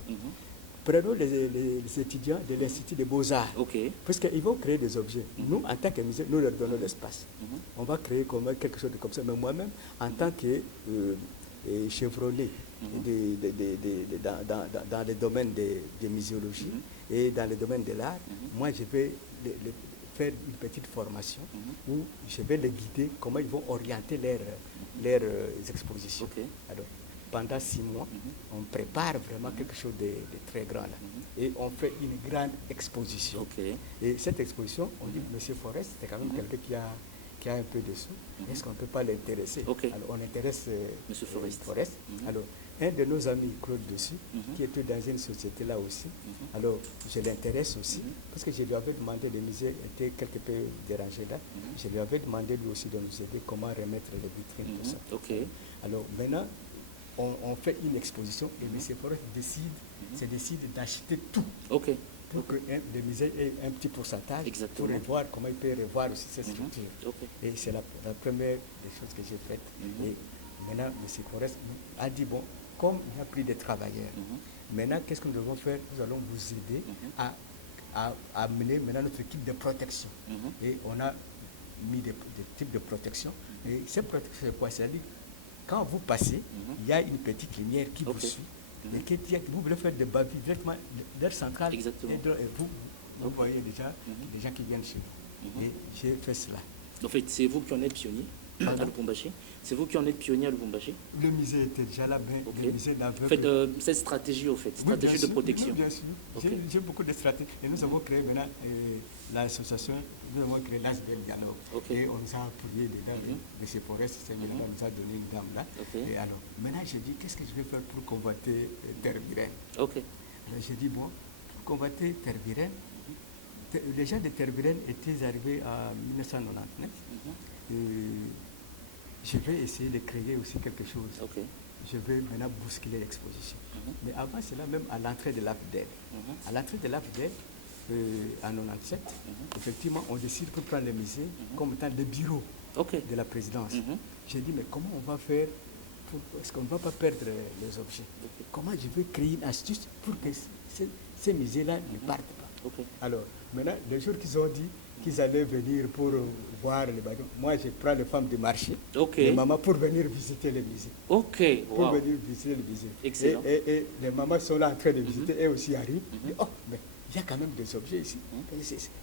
Prenons les étudiants de l'Institut des Beaux-Arts, puisqu'ils vont créer des objets. Nous, en tant que musée, nous leur donnons l'espace. On va créer quelque chose comme ça. Mais moi-même, en tant que chevronné dans le domaine de muséologie et dans le domaine de l'art, moi, je vais faire une petite formation où je vais les guider comment ils vont orienter leurs expositions. Alors, pendant 6 mois, on prépare vraiment quelque chose de très grand là. Et on fait une grande exposition. Et cette exposition, on dit, Monsieur Forest, c'est quand même quelqu'un qui a un peu de sous. Est-ce qu'on ne peut pas l'intéresser? Alors, on intéresse Monsieur Forest. Alors, un de nos amis, Claude Dessus, qui était dans une société là aussi, alors je l'intéresse aussi, parce que je lui avais demandé, le musée était quelque peu dérangé là, je lui avais demandé lui aussi de nous aider comment remettre les vitrines, tout ça. Alors maintenant, on fait une exposition et M. Forest décide d'acheter tout. Pour que le musée ait un petit pourcentage. Exactement. Pour revoir comment il peut revoir aussi ces structures. Et c'est la première des choses que j'ai faites. Et maintenant, M. Forest a dit, bon, comme il n'y a plus de travailleurs, maintenant, qu'est-ce que nous devons faire? Nous allons vous aider à amener maintenant notre équipe de protection. Et on a mis des types de protection. Et cette protection, c'est quoi? C'est-à-dire, quand vous passez, il y a une petite lumière qui vous suit. Et vous voulez faire des bavures directement d'air central. Exactement. Et vous voyez déjà des gens qui viennent chez vous. Et j'ai fait cela. En fait, c'est vous qui en êtes pionnier à Lubumbashi. C'est vous qui en êtes pionnier à Lubumbashi. Le musée était déjà là, mais le musée l'avait. Faites cette stratégie, au fait, stratégie de protection. Oui, bien sûr. J'ai beaucoup de stratégies. Et nous avons créé maintenant l'association, nous avons créé l'ASBL Dialogue. Et on nous a appuyé dedans, M. Forest, nous a donné une dame là. Et alors, maintenant, je dis, qu'est-ce que je vais faire pour convoiter Terre-Virène? Alors, j'ai dit, bon, pour convoiter Terre-Virène, les gens de Terre-Virène étaient arrivés en 1999. Je vais essayer de créer aussi quelque chose. Je vais maintenant bousculer l'exposition. Mais avant cela, même à l'entrée de l'AFDEL. À l'entrée de l'AFDEL, en 1997, effectivement, on décide pour prendre le musée comme étant le bureau de la présidence. J'ai dit, mais comment on va faire? Est-ce qu'on ne va pas perdre les objets? Comment je vais créer une astuce pour que ces musées-là ne partent pas? Alors, maintenant, le jour qu'ils ont dit qu'ils allaient venir pour voir les bâtiments, moi je prends les femmes du marché, les mamans, pour venir visiter le musée. Pour venir visiter le musée. Excellent. Et les mamans sont là en train de visiter, elles aussi arrivent. Et, oh, mais il y a quand même des objets ici.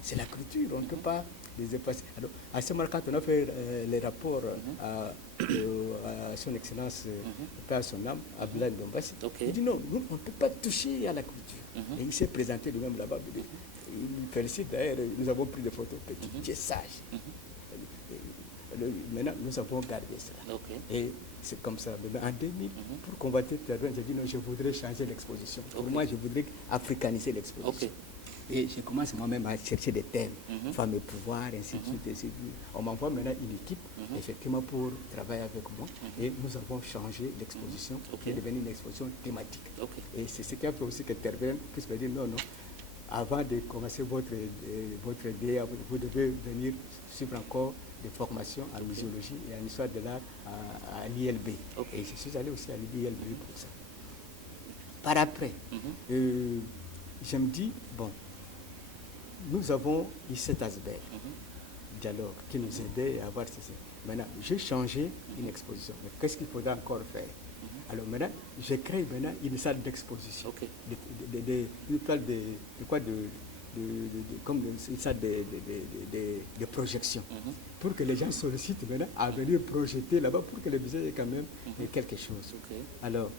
C'est la culture, on ne peut pas les effacer. Alors, à ce moment-là, quand on a fait les rapports à son excellence, à son âme, à Bilal Dombassi, il dit non, nous, on ne peut pas toucher à la culture. Et il s'est présenté lui-même là-bas. Il me félicite d'ailleurs, nous avons pris des photos. Tu es sage. Maintenant, nous avons gardé cela. Et c'est comme ça. En 2000, pour combattre le terrain, j'ai dit non, je voudrais changer l'exposition. Pour moi, je voudrais africaniser l'exposition. Et je commence moi-même à chercher des thèmes, femmes et pouvoir, ainsi de suite. On m'envoie maintenant une équipe, effectivement, pour travailler avec moi. Et nous avons changé l'exposition, qui est devenue une exposition thématique. Et c'est ce qui a fait aussi que Terre-Virène puisse me dire non, avant de commencer votre idée, vous devez venir suivre encore des formations en muséologie et en histoire de l'art à l'ILB. Et je suis allé aussi à l'ILB pour ça. Par après, je me dis, bon, nous avons eu cet aspect, dialogue, qui nous aidait à avoir ceci. Maintenant, j'ai changé une exposition. Mais qu'est-ce qu'il faudra encore faire? Alors maintenant, je crée maintenant une salle d'exposition. Une salle comme une salle de projection. Pour que les gens sollicitent maintenant à venir projeter là-bas, pour que le musée ait quand même quelque chose. Alors,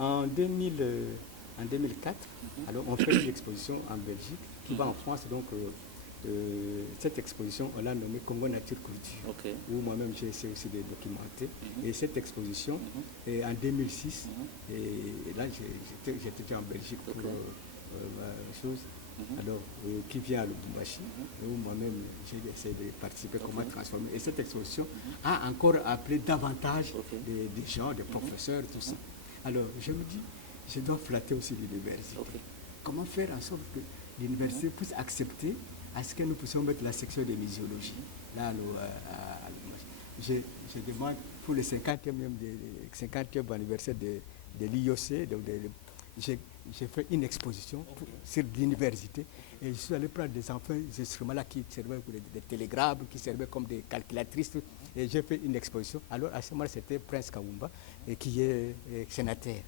en 2004, alors on fait une exposition en Belgique qui va en France. Donc, cette exposition, on l'a nommée Congo Nature Culture, où moi-même j'ai essayé aussi de documenter. Et cette exposition, et en 2006, et là j'étais en Belgique pour chose. alors, qui vient à Lubumbashi, où moi-même j'ai essayé de participer, comment transformer. Et cette exposition a encore appelé davantage des gens, des professeurs, tout ça. Alors, je me dis, je dois flatter aussi l'université. Comment faire en sorte que l'université puisse accepter à ce que nous puissions mettre la section de muséologie là à Lubumbashi. Je demande pour le 50e anniversaire de l'IOC, j'ai fait une exposition sur l'université et je suis allé prendre des enfants, des instruments-là qui servaient pour des télégrammes, qui servaient comme des calculatrices, et j'ai fait une exposition. Alors à ce moment-là, c'était Prince Kawumba, qui est sénateur,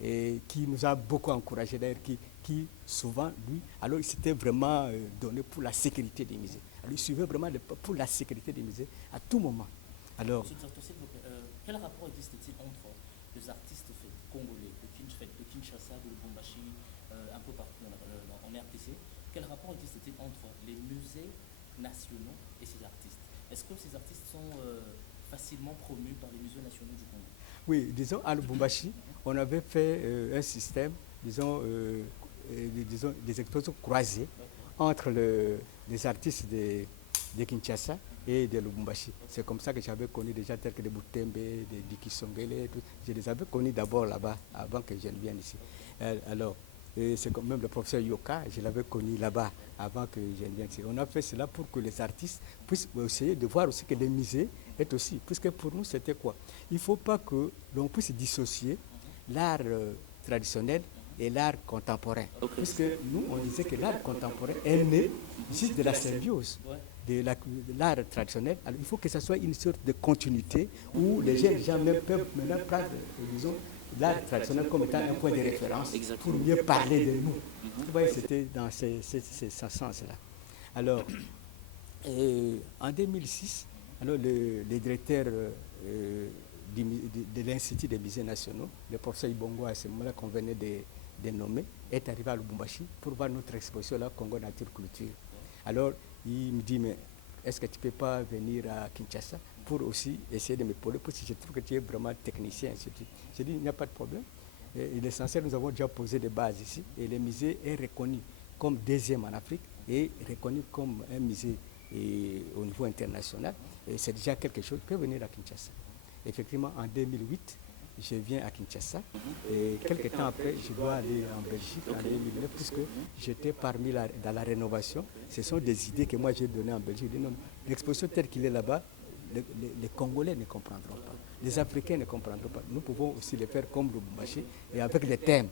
et qui nous a beaucoup encouragés d'ailleurs, qui souvent, lui, alors il s'était vraiment donné pour la sécurité des musées. Alors il suivait vraiment pour la sécurité des musées à tout moment. Alors, quel rapport existe-t-il entre les artistes congolais, de Kinshasa, de Lubumbashi, un peu partout en RDC, quel rapport existe-t-il entre les musées nationaux et ces artistes? Est-ce que ces artistes sont facilement promus par les musées nationaux du Congo? Oui, disons à Lubumbashi, on avait fait un système, disons des expositions croisées entre les artistes de Kinshasa et de Lubumbashi. C'est comme ça que j'avais connu des gens tels que des Boutembe, des Diki Songele, je les avais connus d'abord là-bas, avant que je ne vienne ici. Alors, c'est comme même le professeur Yoka, je l'avais connu là-bas, avant que je ne vienne ici. On a fait cela pour que les artistes puissent essayer de voir aussi que les musées est aussi, puisque pour nous c'était quoi? Il ne faut pas que l'on puisse dissocier l'art traditionnel et l'art contemporain. Puisque nous, on disait que l'art contemporain est né juste de la symbiose de l'art traditionnel. Alors, il faut que ce soit une sorte de continuité où les gens même peuvent maintenant prendre, disons, l'art traditionnel comme étant un point de référence pour mieux parler de nous. Vous voyez, c'était dans ce sens-là. Alors, en 2006, alors le directeur de l'Institut des musées nationaux, le professeur Ibongo, à ce moment-là qu'on venait de nommer, est arrivé à Lubumbashi pour voir notre exposition là, Congo Nature Culture. Alors, il me dit, mais est-ce que tu ne peux pas venir à Kinshasa pour aussi essayer de m'épauler, parce que je trouve que tu es vraiment technicien. J'ai dit, il n'y a pas de problème. Et l'essentiel, nous avons déjà posé des bases ici, et le musée est reconnu comme deuxième en Afrique et reconnu comme un musée au niveau international. Et c'est déjà quelque chose qui peut venir à Kinshasa. Effectivement, en 2008, je viens à Kinshasa et quelques temps après, je dois aller en Belgique en 2009 puisque j'étais dans la rénovation. Ce sont des idées que moi j'ai données en Belgique. L'exposition telle qu'il est là-bas, les Congolais ne comprendront pas. Les Africains ne comprendront pas. Nous pouvons aussi le faire comme Lubumbashi et avec les thèmes.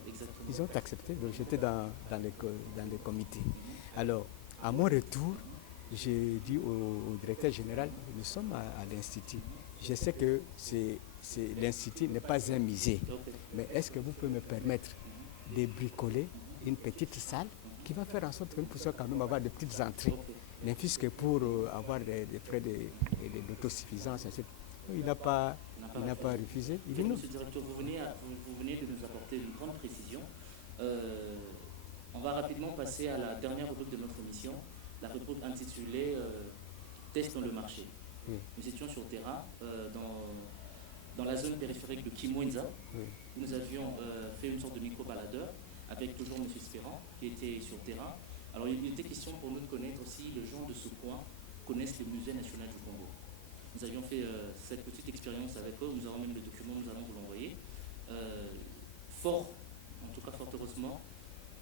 Ils ont accepté, donc j'étais dans les comités. Alors, à mon retour, j'ai dit au directeur général, nous sommes à l'Institut. Je sais que l'Institut n'est pas un musée, mais est-ce que vous pouvez me permettre de bricoler une petite salle qui va faire en sorte que nous puissions quand même avoir des petites entrées, ne fût-ce que pour avoir des frais d'autosuffisance. Il n'a pas refusé. Monsieur le directeur, vous venez de nous apporter une grande précision. On va rapidement passer à la dernière rubrique de notre émission, la rubrique intitulée Test dans le marché. Nous étions sur terrain, dans la zone périphérique de Kimwenza, où nous avions fait une sorte de micro-baladeur avec toujours M. Spérant qui était sur terrain. Alors il était question pour nous de connaître aussi les gens de ce coin connaissent le musée national du Congo. Nous avions fait cette petite expérience avec eux, nous avons même le document, nous allons vous l'envoyer. Fort heureusement,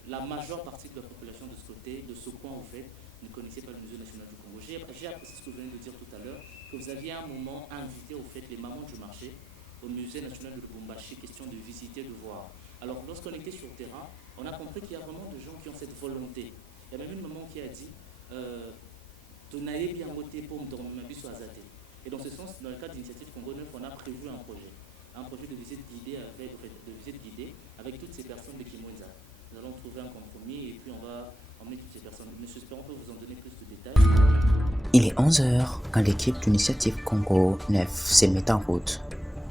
la majeure partie de la population de ce côté, de ce coin en fait, ne connaissait pas le musée national du Congo. J'ai apprécié ce que vous venez de dire tout à l'heure, que vous aviez à un moment invité au fait les mamans du marché au musée national de Lubumbashi, question de visiter, de voir. Alors lorsqu'on était sur le terrain, on a compris qu'il y a vraiment des gens qui ont cette volonté. Il y a même une maman qui a dit Tonaye bien voté pour me dormir et dans ce sens, dans le cadre d'Initiative Congo 9, on a prévu un projet de visite guidée avec toutes ces personnes de Kimwenza. Nous allons trouver un compromis et puis on va emmener toutes ces personnes. Monsieur Spérant peut vous en donner plus de détails. Il est 11h quand l'équipe d'Initiative Congo 9 se met en route.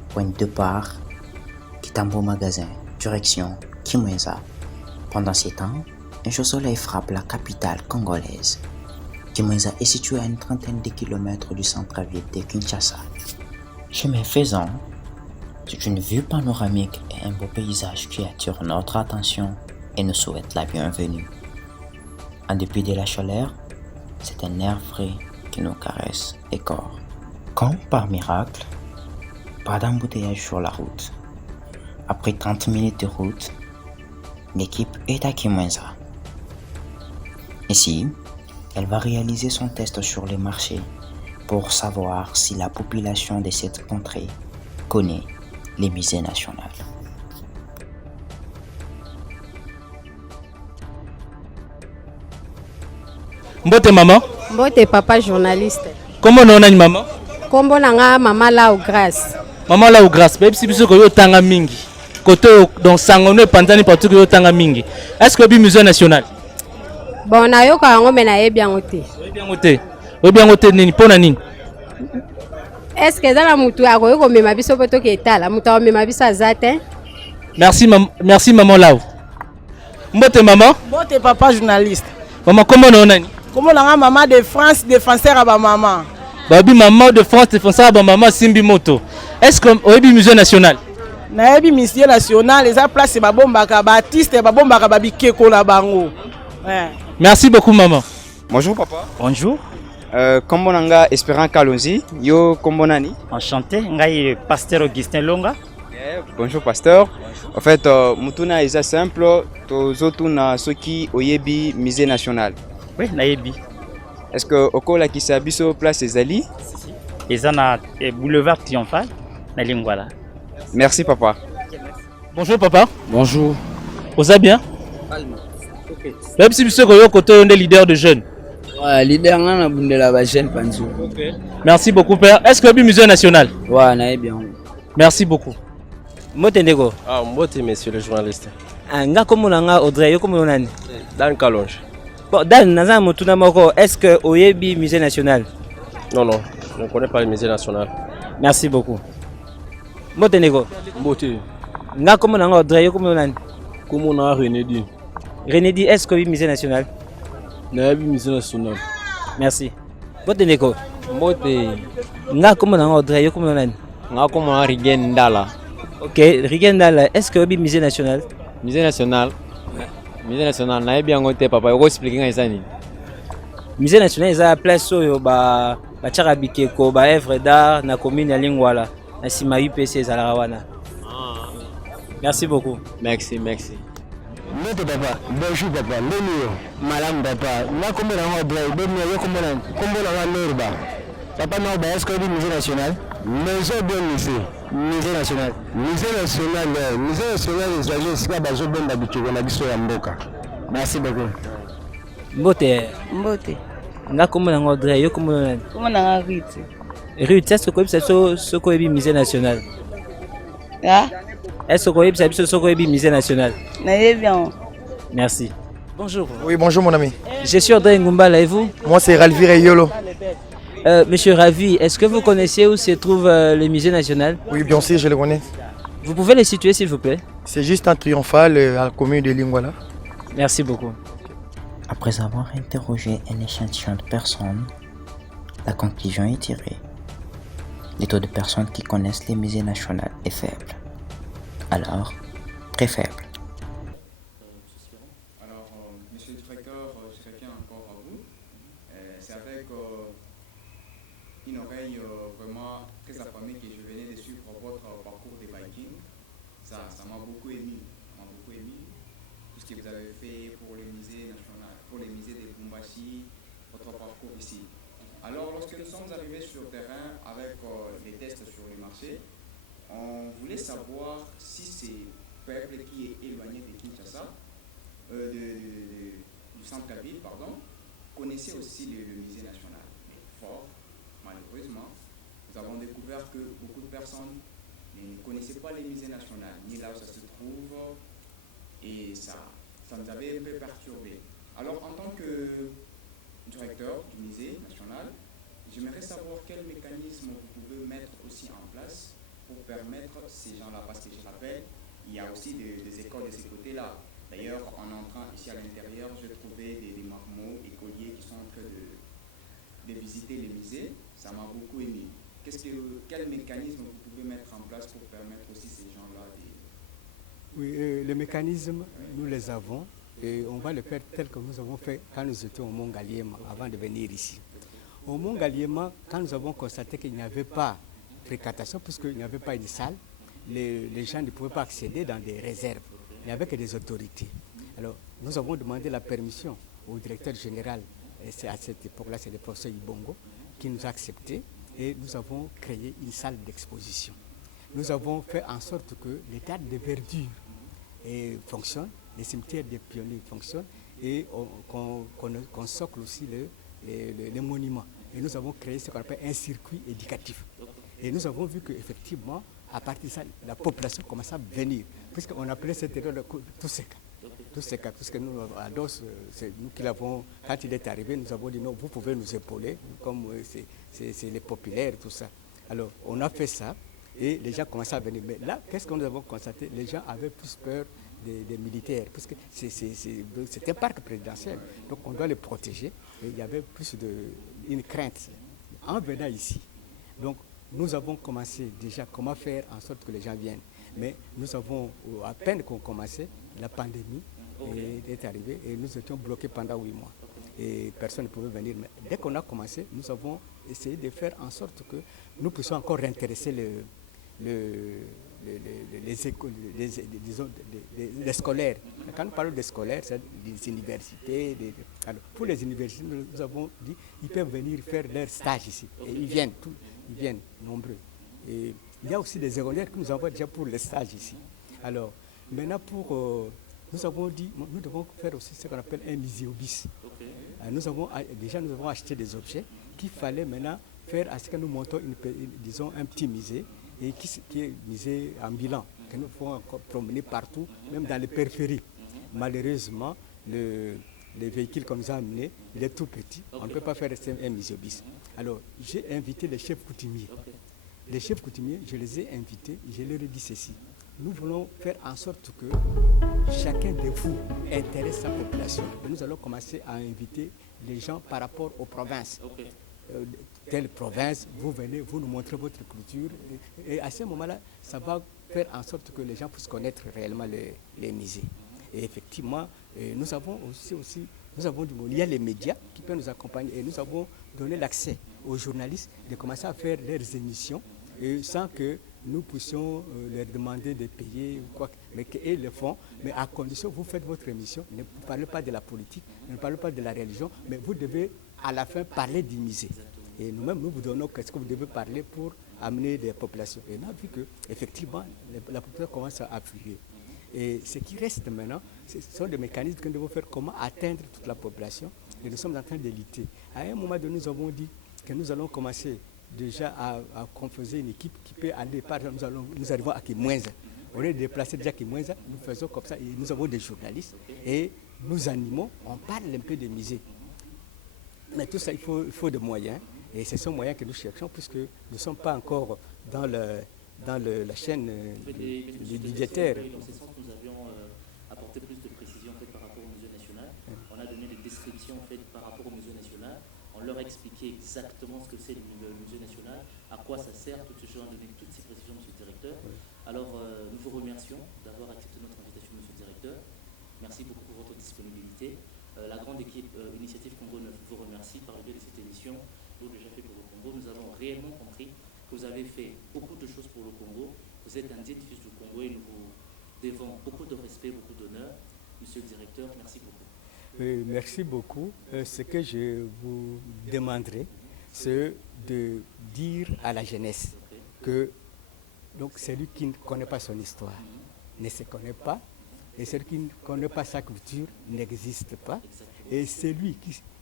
Point de départ, Kitambo Magasin, direction Kimwenza. Pendant ces temps, un chaud soleil frappe la capitale congolaise. Kimwenza est situé à une trentaine de kilomètres du centre-ville de Kinshasa. Chemin faisant, c'est une vue panoramique et un beau paysage qui attirent notre attention et nous souhaite la bienvenue. En dépit de la chaleur, c'est un air frais qui nous caresse les corps. Comme par miracle, pas d'embouteillage sur la route. Après 30 minutes de route, l'équipe est à Kimwenza. Ici, elle va réaliser son test sur les marchés pour savoir si la population de cette contrée connaît les musées nationaux. Mbote maman. Mbote papa journaliste. Comment on a une maman? Kombo nanga mama la ou grâce. Maman la ou grâce. Même si biso ko yo tanga mingi. Côté donc sangono panzani partout ko yo tanga mingi. Est-ce que bi musée national? Bon na yo ka ngo mena yebi angote. Yebi angote nini pona nini? Est-ce que dans la mutu ako yo ko mema biso poto ke etala, mutu o mema biso azate? Merci maman Lao. Mbote maman. Mbote papa journaliste. Maman comment on a? Comment on a maman de France défenseur à ba maman? Babi maman de France défenseur à ba maman Simbi Moto. Est-ce que au yebi musée national? Na yebi musée national les a place ba bombaka ba artiste ba bombaka ba bikeko la bango. Merci beaucoup maman. Bonjour papa. Bonjour. Kombo nanga Espérant Kalonzi, yo kombo nani? Enchanté, ngai pasteur Augustin Longa. Bonjour pasteur. En fait, mutuna est simple, tozotuna soki oyebi musée national. Oui, nayebi. Est-ce que okola ki sabiso place ezali? Ezana boulevard Triomphal na Lingwala. Merci papa. Bonjour papa. Bonjour. Vous allez bien? Même si monsieur Koyo côté on est leader de jeunes. Ouais, leader na bundela ba jeune panzu. Merci beaucoup père. Est-ce que le musée national? Ouais, na bien. Merci beaucoup. Motendeko. Ah, mbote monsieur le journaliste. Nga komona nga Audrey, yo komona nani? Dan Kalonge. Bon, Dan naza motuna moko, est-ce que oyebi musée national? Non, je ne connais pas le musée national. Merci beaucoup. Motendeko. Mbote. Nga komona nga Audrey, yo komona nani? Komona Renédi. Renédi, est-ce que oyebi musée national? Nayebi musée national. Merci. Motendeko. Mbote. Nga komona nga Audrey, yo komona nani? Nga komona Rigen Ndala. Ok, Rigen Ndala, est-ce que oyebi musée national? Musée national. Musée national, nayebi yango te papa, yoko expliquer nga eza nini? Musée national eza place oyo ba tiaka bikeko ba œuvre d'art na commune ya Lingwala na sima UPC ezalaka wana. Merci beaucoup. Merci. Mbote papa, bonjour papa, ndeni yo, malam papa, na kombo na ngo Audrey, bemi yo kombo na ngo Norba. Papa Norba, est-ce que du musée national? Maison de musée national. Musée national, les agents, c'est pas bazo bon d'habitude, on a dit sur Mboka. Merci beaucoup. Mbote. Nga kombo na ngo Audrey, yo kombo na nani? Kombo na nga Ruth. Ruth, est-ce que ko bisa so ko yebi musée national? Ah? Est-ce que ko yebi so ko yebi musée national? Nayebi bien. Merci. Bonjour. Oui, bonjour mon ami. Je suis Audrey Ngumbala et vous? Moi c'est Ralvire Yolo. Monsieur Ravi, est-ce que vous connaissez où se trouve le musée national? Oui, bien sûr, je le connais. Vous pouvez le situer s'il vous plaît? C'est juste en Triomphal, à la commune de Lingwala. Merci beaucoup. Après avoir interrogé un échantillon de personnes, la conclusion est tirée. Le taux de personnes qui connaissent les musées nationaux est faible. Alors, très faible. Alors, monsieur le directeur, je reviens encore à vous. C'est avec une oreille vraiment très affamée que je venais de suivre votre parcours des Vikings. Ça m'a beaucoup ému. Tout ce que vous avez fait pour les musées nationaux, pour les musées de Bumbashi, votre parcours ici. Alors, lorsque nous sommes arrivés sur le terrain avec les tests sur les marchés, on voulait savoir si ces peuples qui est éloigné de Kinshasa, du centre-ville, connaissaient aussi le musée national. Mais fort, malheureusement, nous avons découvert que beaucoup de personnes ne connaissaient pas les musées nationaux, ni là où ça se trouve, et ça nous avait un peu perturbé. Alors, en tant que directeur du musée national, j'aimerais savoir quel mécanisme vous pouvez mettre aussi en place pour permettre ces gens-là, parce que je rappelle, il y a aussi des écoles de ce côté-là. D'ailleurs, en entrant ici à l'intérieur, j'ai trouvé des marmots écoliers qui sont en train de visiter les musées. Ça m'a beaucoup ému. Quel mécanisme vous pouvez mettre en place pour permettre aussi ces gens-là Oui, les mécanismes, nous les avons. Et on va le faire tel que nous avons fait quand nous étions au Mont Galiema avant de venir ici. Au Mont Galiema, quand nous avons constaté qu'il n'y avait pas de fréquentation, puisqu'il n'y avait pas une salle, les gens ne pouvaient pas accéder dans des réserves. Il n'y avait que des autorités. Alors, nous avons demandé la permission au directeur général, et c'est à cette époque-là, c'est le professeur Ibongo, qui nous a accepté, et nous avons créé une salle d'exposition. Nous avons fait en sorte que les théâtres de verdure fonctionnent, les cimetières des pionniers fonctionnent, et qu'on socle aussi les monuments. Et nous avons créé ce qu'on appelle un circuit éducatif. Et nous avons vu qu'effectivement, à partir de ça, la population commençait à venir, puisqu'on appelait cette territoire tous ces cas, puisque nous, à Dos, c'est nous qui l'avons, quand il est arrivé, nous avons dit non, vous pouvez nous épauler, comme c'est les populaires, tout ça. Alors, on a fait ça, et les gens commençaient à venir. Mais là, qu'est-ce que nous avons constaté? Les gens avaient plus peur des militaires, parce que c'est un parc présidentiel, donc on doit les protéger, et il y avait plus une crainte en venant ici. Donc, nous avons commencé déjà comment faire en sorte que les gens viennent. Mais nous avons, à peine qu'on commençait, la pandémie est arrivée et nous étions bloqués pendant 8 mois. Et personne ne pouvait venir. Mais dès qu'on a commencé, nous avons essayé de faire en sorte que nous puissions encore réintéresser les écoles, les scolaires. Quand nous parlons des scolaires, c'est des universités. Alors, pour les universités, nous avons dit qu'ils peuvent venir faire leur stage ici. Et ils viennent nombreux. Et il y a aussi des secondaires que nous envoient déjà pour les stages ici. Alors, maintenant, nous avons dit, nous devons faire aussi ce qu'on appelle un musée au bis. Nous avons acheté des objets qu'il fallait maintenant faire à ce que nous montons disons, un petit musée, et qui est musée ambulant, que nous pouvons encore promener partout, même dans les périphéries. Malheureusement, le véhicule qu'on nous a amené, il est tout petit. On ne peut pas faire un musée au bis. Alors, j'ai invité les chefs coutumiers. Les chefs coutumiers, je les ai invités, je leur ai dit ceci. Nous voulons faire en sorte que chacun de vous intéresse sa population. Et nous allons commencer à inviter les gens par rapport aux provinces. Telle province, vous venez, vous nous montrez votre culture. Et à ce moment-là, ça va faire en sorte que les gens puissent connaître réellement les musées. Et effectivement, nous avons aussi il y a les médias qui peuvent nous accompagner. Et nous avons donné l'accès aux journalistes de commencer à faire leurs émissions sans que nous puissions leur demander de payer, mais qu'ils le font, mais à condition que vous faites votre émission, ne parlez pas de la politique, ne parlez pas de la religion, mais vous devez à la fin parler du musée. Et nous-mêmes, nous vous donnons qu'est-ce que vous devez parler pour amener des populations. Et on a vu qu'effectivement, la population commence à affluer. Et ce qui reste maintenant, ce sont des mécanismes que nous devons faire, comment atteindre toute la population. Et nous sommes en train de lutter. À un moment donné, nous avons dit que nous allons commencer déjà à composer une équipe qui peut aller, par exemple, nous arrivons à Kimwenza. On est déplacé déjà à Kimwenza, nous faisons comme ça, et nous avons des journalistes, et nous animons, on parle un peu des musées. Mais tout ça, il faut des moyens, et c'est ce moyen que nous cherchons, puisque nous ne sommes pas encore dans la chaîne budgétaire. Dans ce sens, nous avions apporté plus de précision par rapport au musée national. On a donné des descriptions par rapport au musée national. On leur a expliqué exactement ce que c'est le musée national, à quoi ça sert, tout ce genre, donné toutes ces précisions, monsieur le directeur. Alors, nous vous remercions d'avoir accepté notre invitation, monsieur le directeur. Merci beaucoup pour votre disponibilité. La grande équipe Initiative Congo 9 vous remercie par le biais de cette émission. Nous, déjà fait pour le Congo, nous avons réellement compris que vous avez fait beaucoup de choses pour le Congo. Vous êtes un digne fils du Congo et nous vous devons beaucoup de respect, beaucoup d'honneur. Monsieur le directeur, merci beaucoup. Merci beaucoup. Ce que je vous demanderai, c'est de dire à la jeunesse que donc, celui qui ne connaît pas son histoire ne se connaît pas, et celui qui ne connaît pas sa culture n'existe pas. Et celui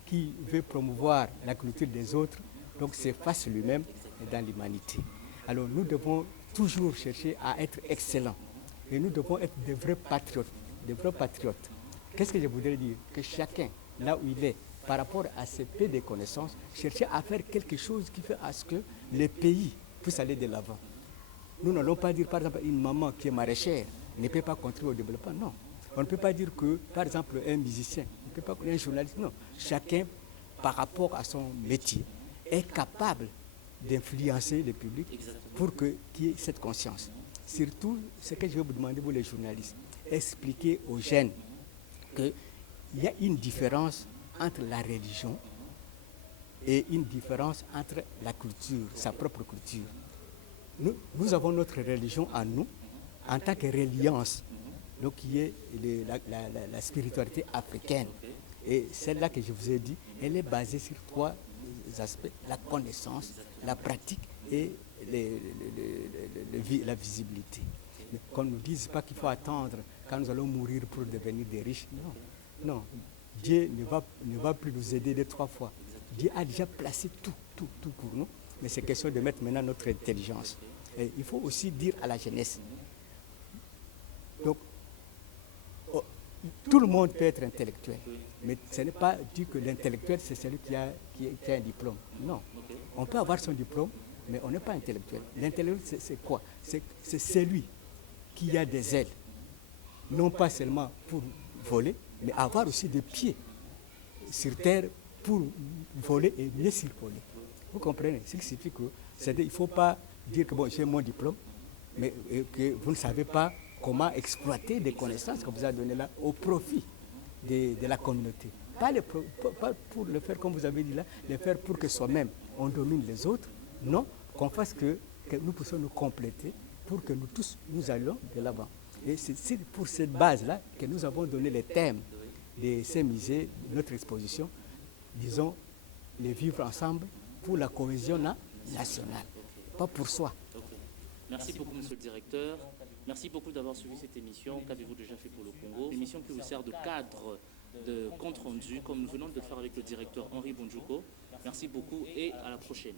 qui veut promouvoir la culture des autres, donc s'efface lui-même dans l'humanité. Alors nous devons toujours chercher à être excellents. Et nous devons être des vrais patriotes. Des vrais patriotes. Qu'est-ce que je voudrais dire? Que chacun, là où il est, par rapport à ses peu de connaissances, chercher à faire quelque chose qui fait à ce que le pays puisse aller de l'avant. Nous n'allons pas dire, par exemple, une maman qui est maraîchère ne peut pas contribuer au développement. Non. On ne peut pas dire que, par exemple, un musicien, on ne peut pas un journaliste. Non. Chacun, par rapport à son métier, est capable d'influencer le public pour qu'il y ait cette conscience. Surtout, ce que je vais vous demander, vous les journalistes, expliquer aux jeunes il y a une différence entre la religion et une différence entre la culture, sa propre culture. Nous avons notre religion en nous, en tant que reliance, donc qui est la spiritualité africaine. Et celle-là que je vous ai dit, elle est basée sur 3 aspects, la connaissance, la pratique et la visibilité. Mais qu'on ne nous dise pas qu'il faut attendre quand nous allons mourir pour devenir des riches. Non, non. Dieu ne va plus nous aider 2, 3 fois. Dieu a déjà placé tout pour nous, mais c'est question de mettre maintenant notre intelligence. Et il faut aussi dire à la jeunesse. Donc, tout le monde peut être intellectuel, mais ce n'est pas dit que l'intellectuel c'est celui qui a un diplôme. Non, on peut avoir son diplôme, mais on n'est pas intellectuel. L'intellectuel c'est quoi? C'est celui qui a des ailes, non pas seulement pour voler, mais avoir aussi des pieds sur terre pour voler et mieux survoler. Vous comprenez? Ce qui signifie que il ne faut pas dire que bon, j'ai mon diplôme, mais que vous ne savez pas comment exploiter des connaissances qu'on vous a données là au profit de la communauté. Pas pour le faire comme vous avez dit là, le faire pour que soi-même on domine les autres, non, qu'on fasse que nous puissions nous compléter pour que nous tous nous allions de l'avant. Et c'est pour cette base-là que nous avons donné les thèmes de ces musées, de notre exposition, disons, les vivre ensemble pour la cohésion nationale, pas pour soi. Okay. Merci beaucoup, monsieur le directeur. Merci beaucoup d'avoir suivi cette émission. Qu'avez-vous déjà fait pour le Congo? Émission qui vous sert de cadre de compte rendu, comme nous venons de le faire avec le directeur Henri Bonjouko. Merci beaucoup et à la prochaine.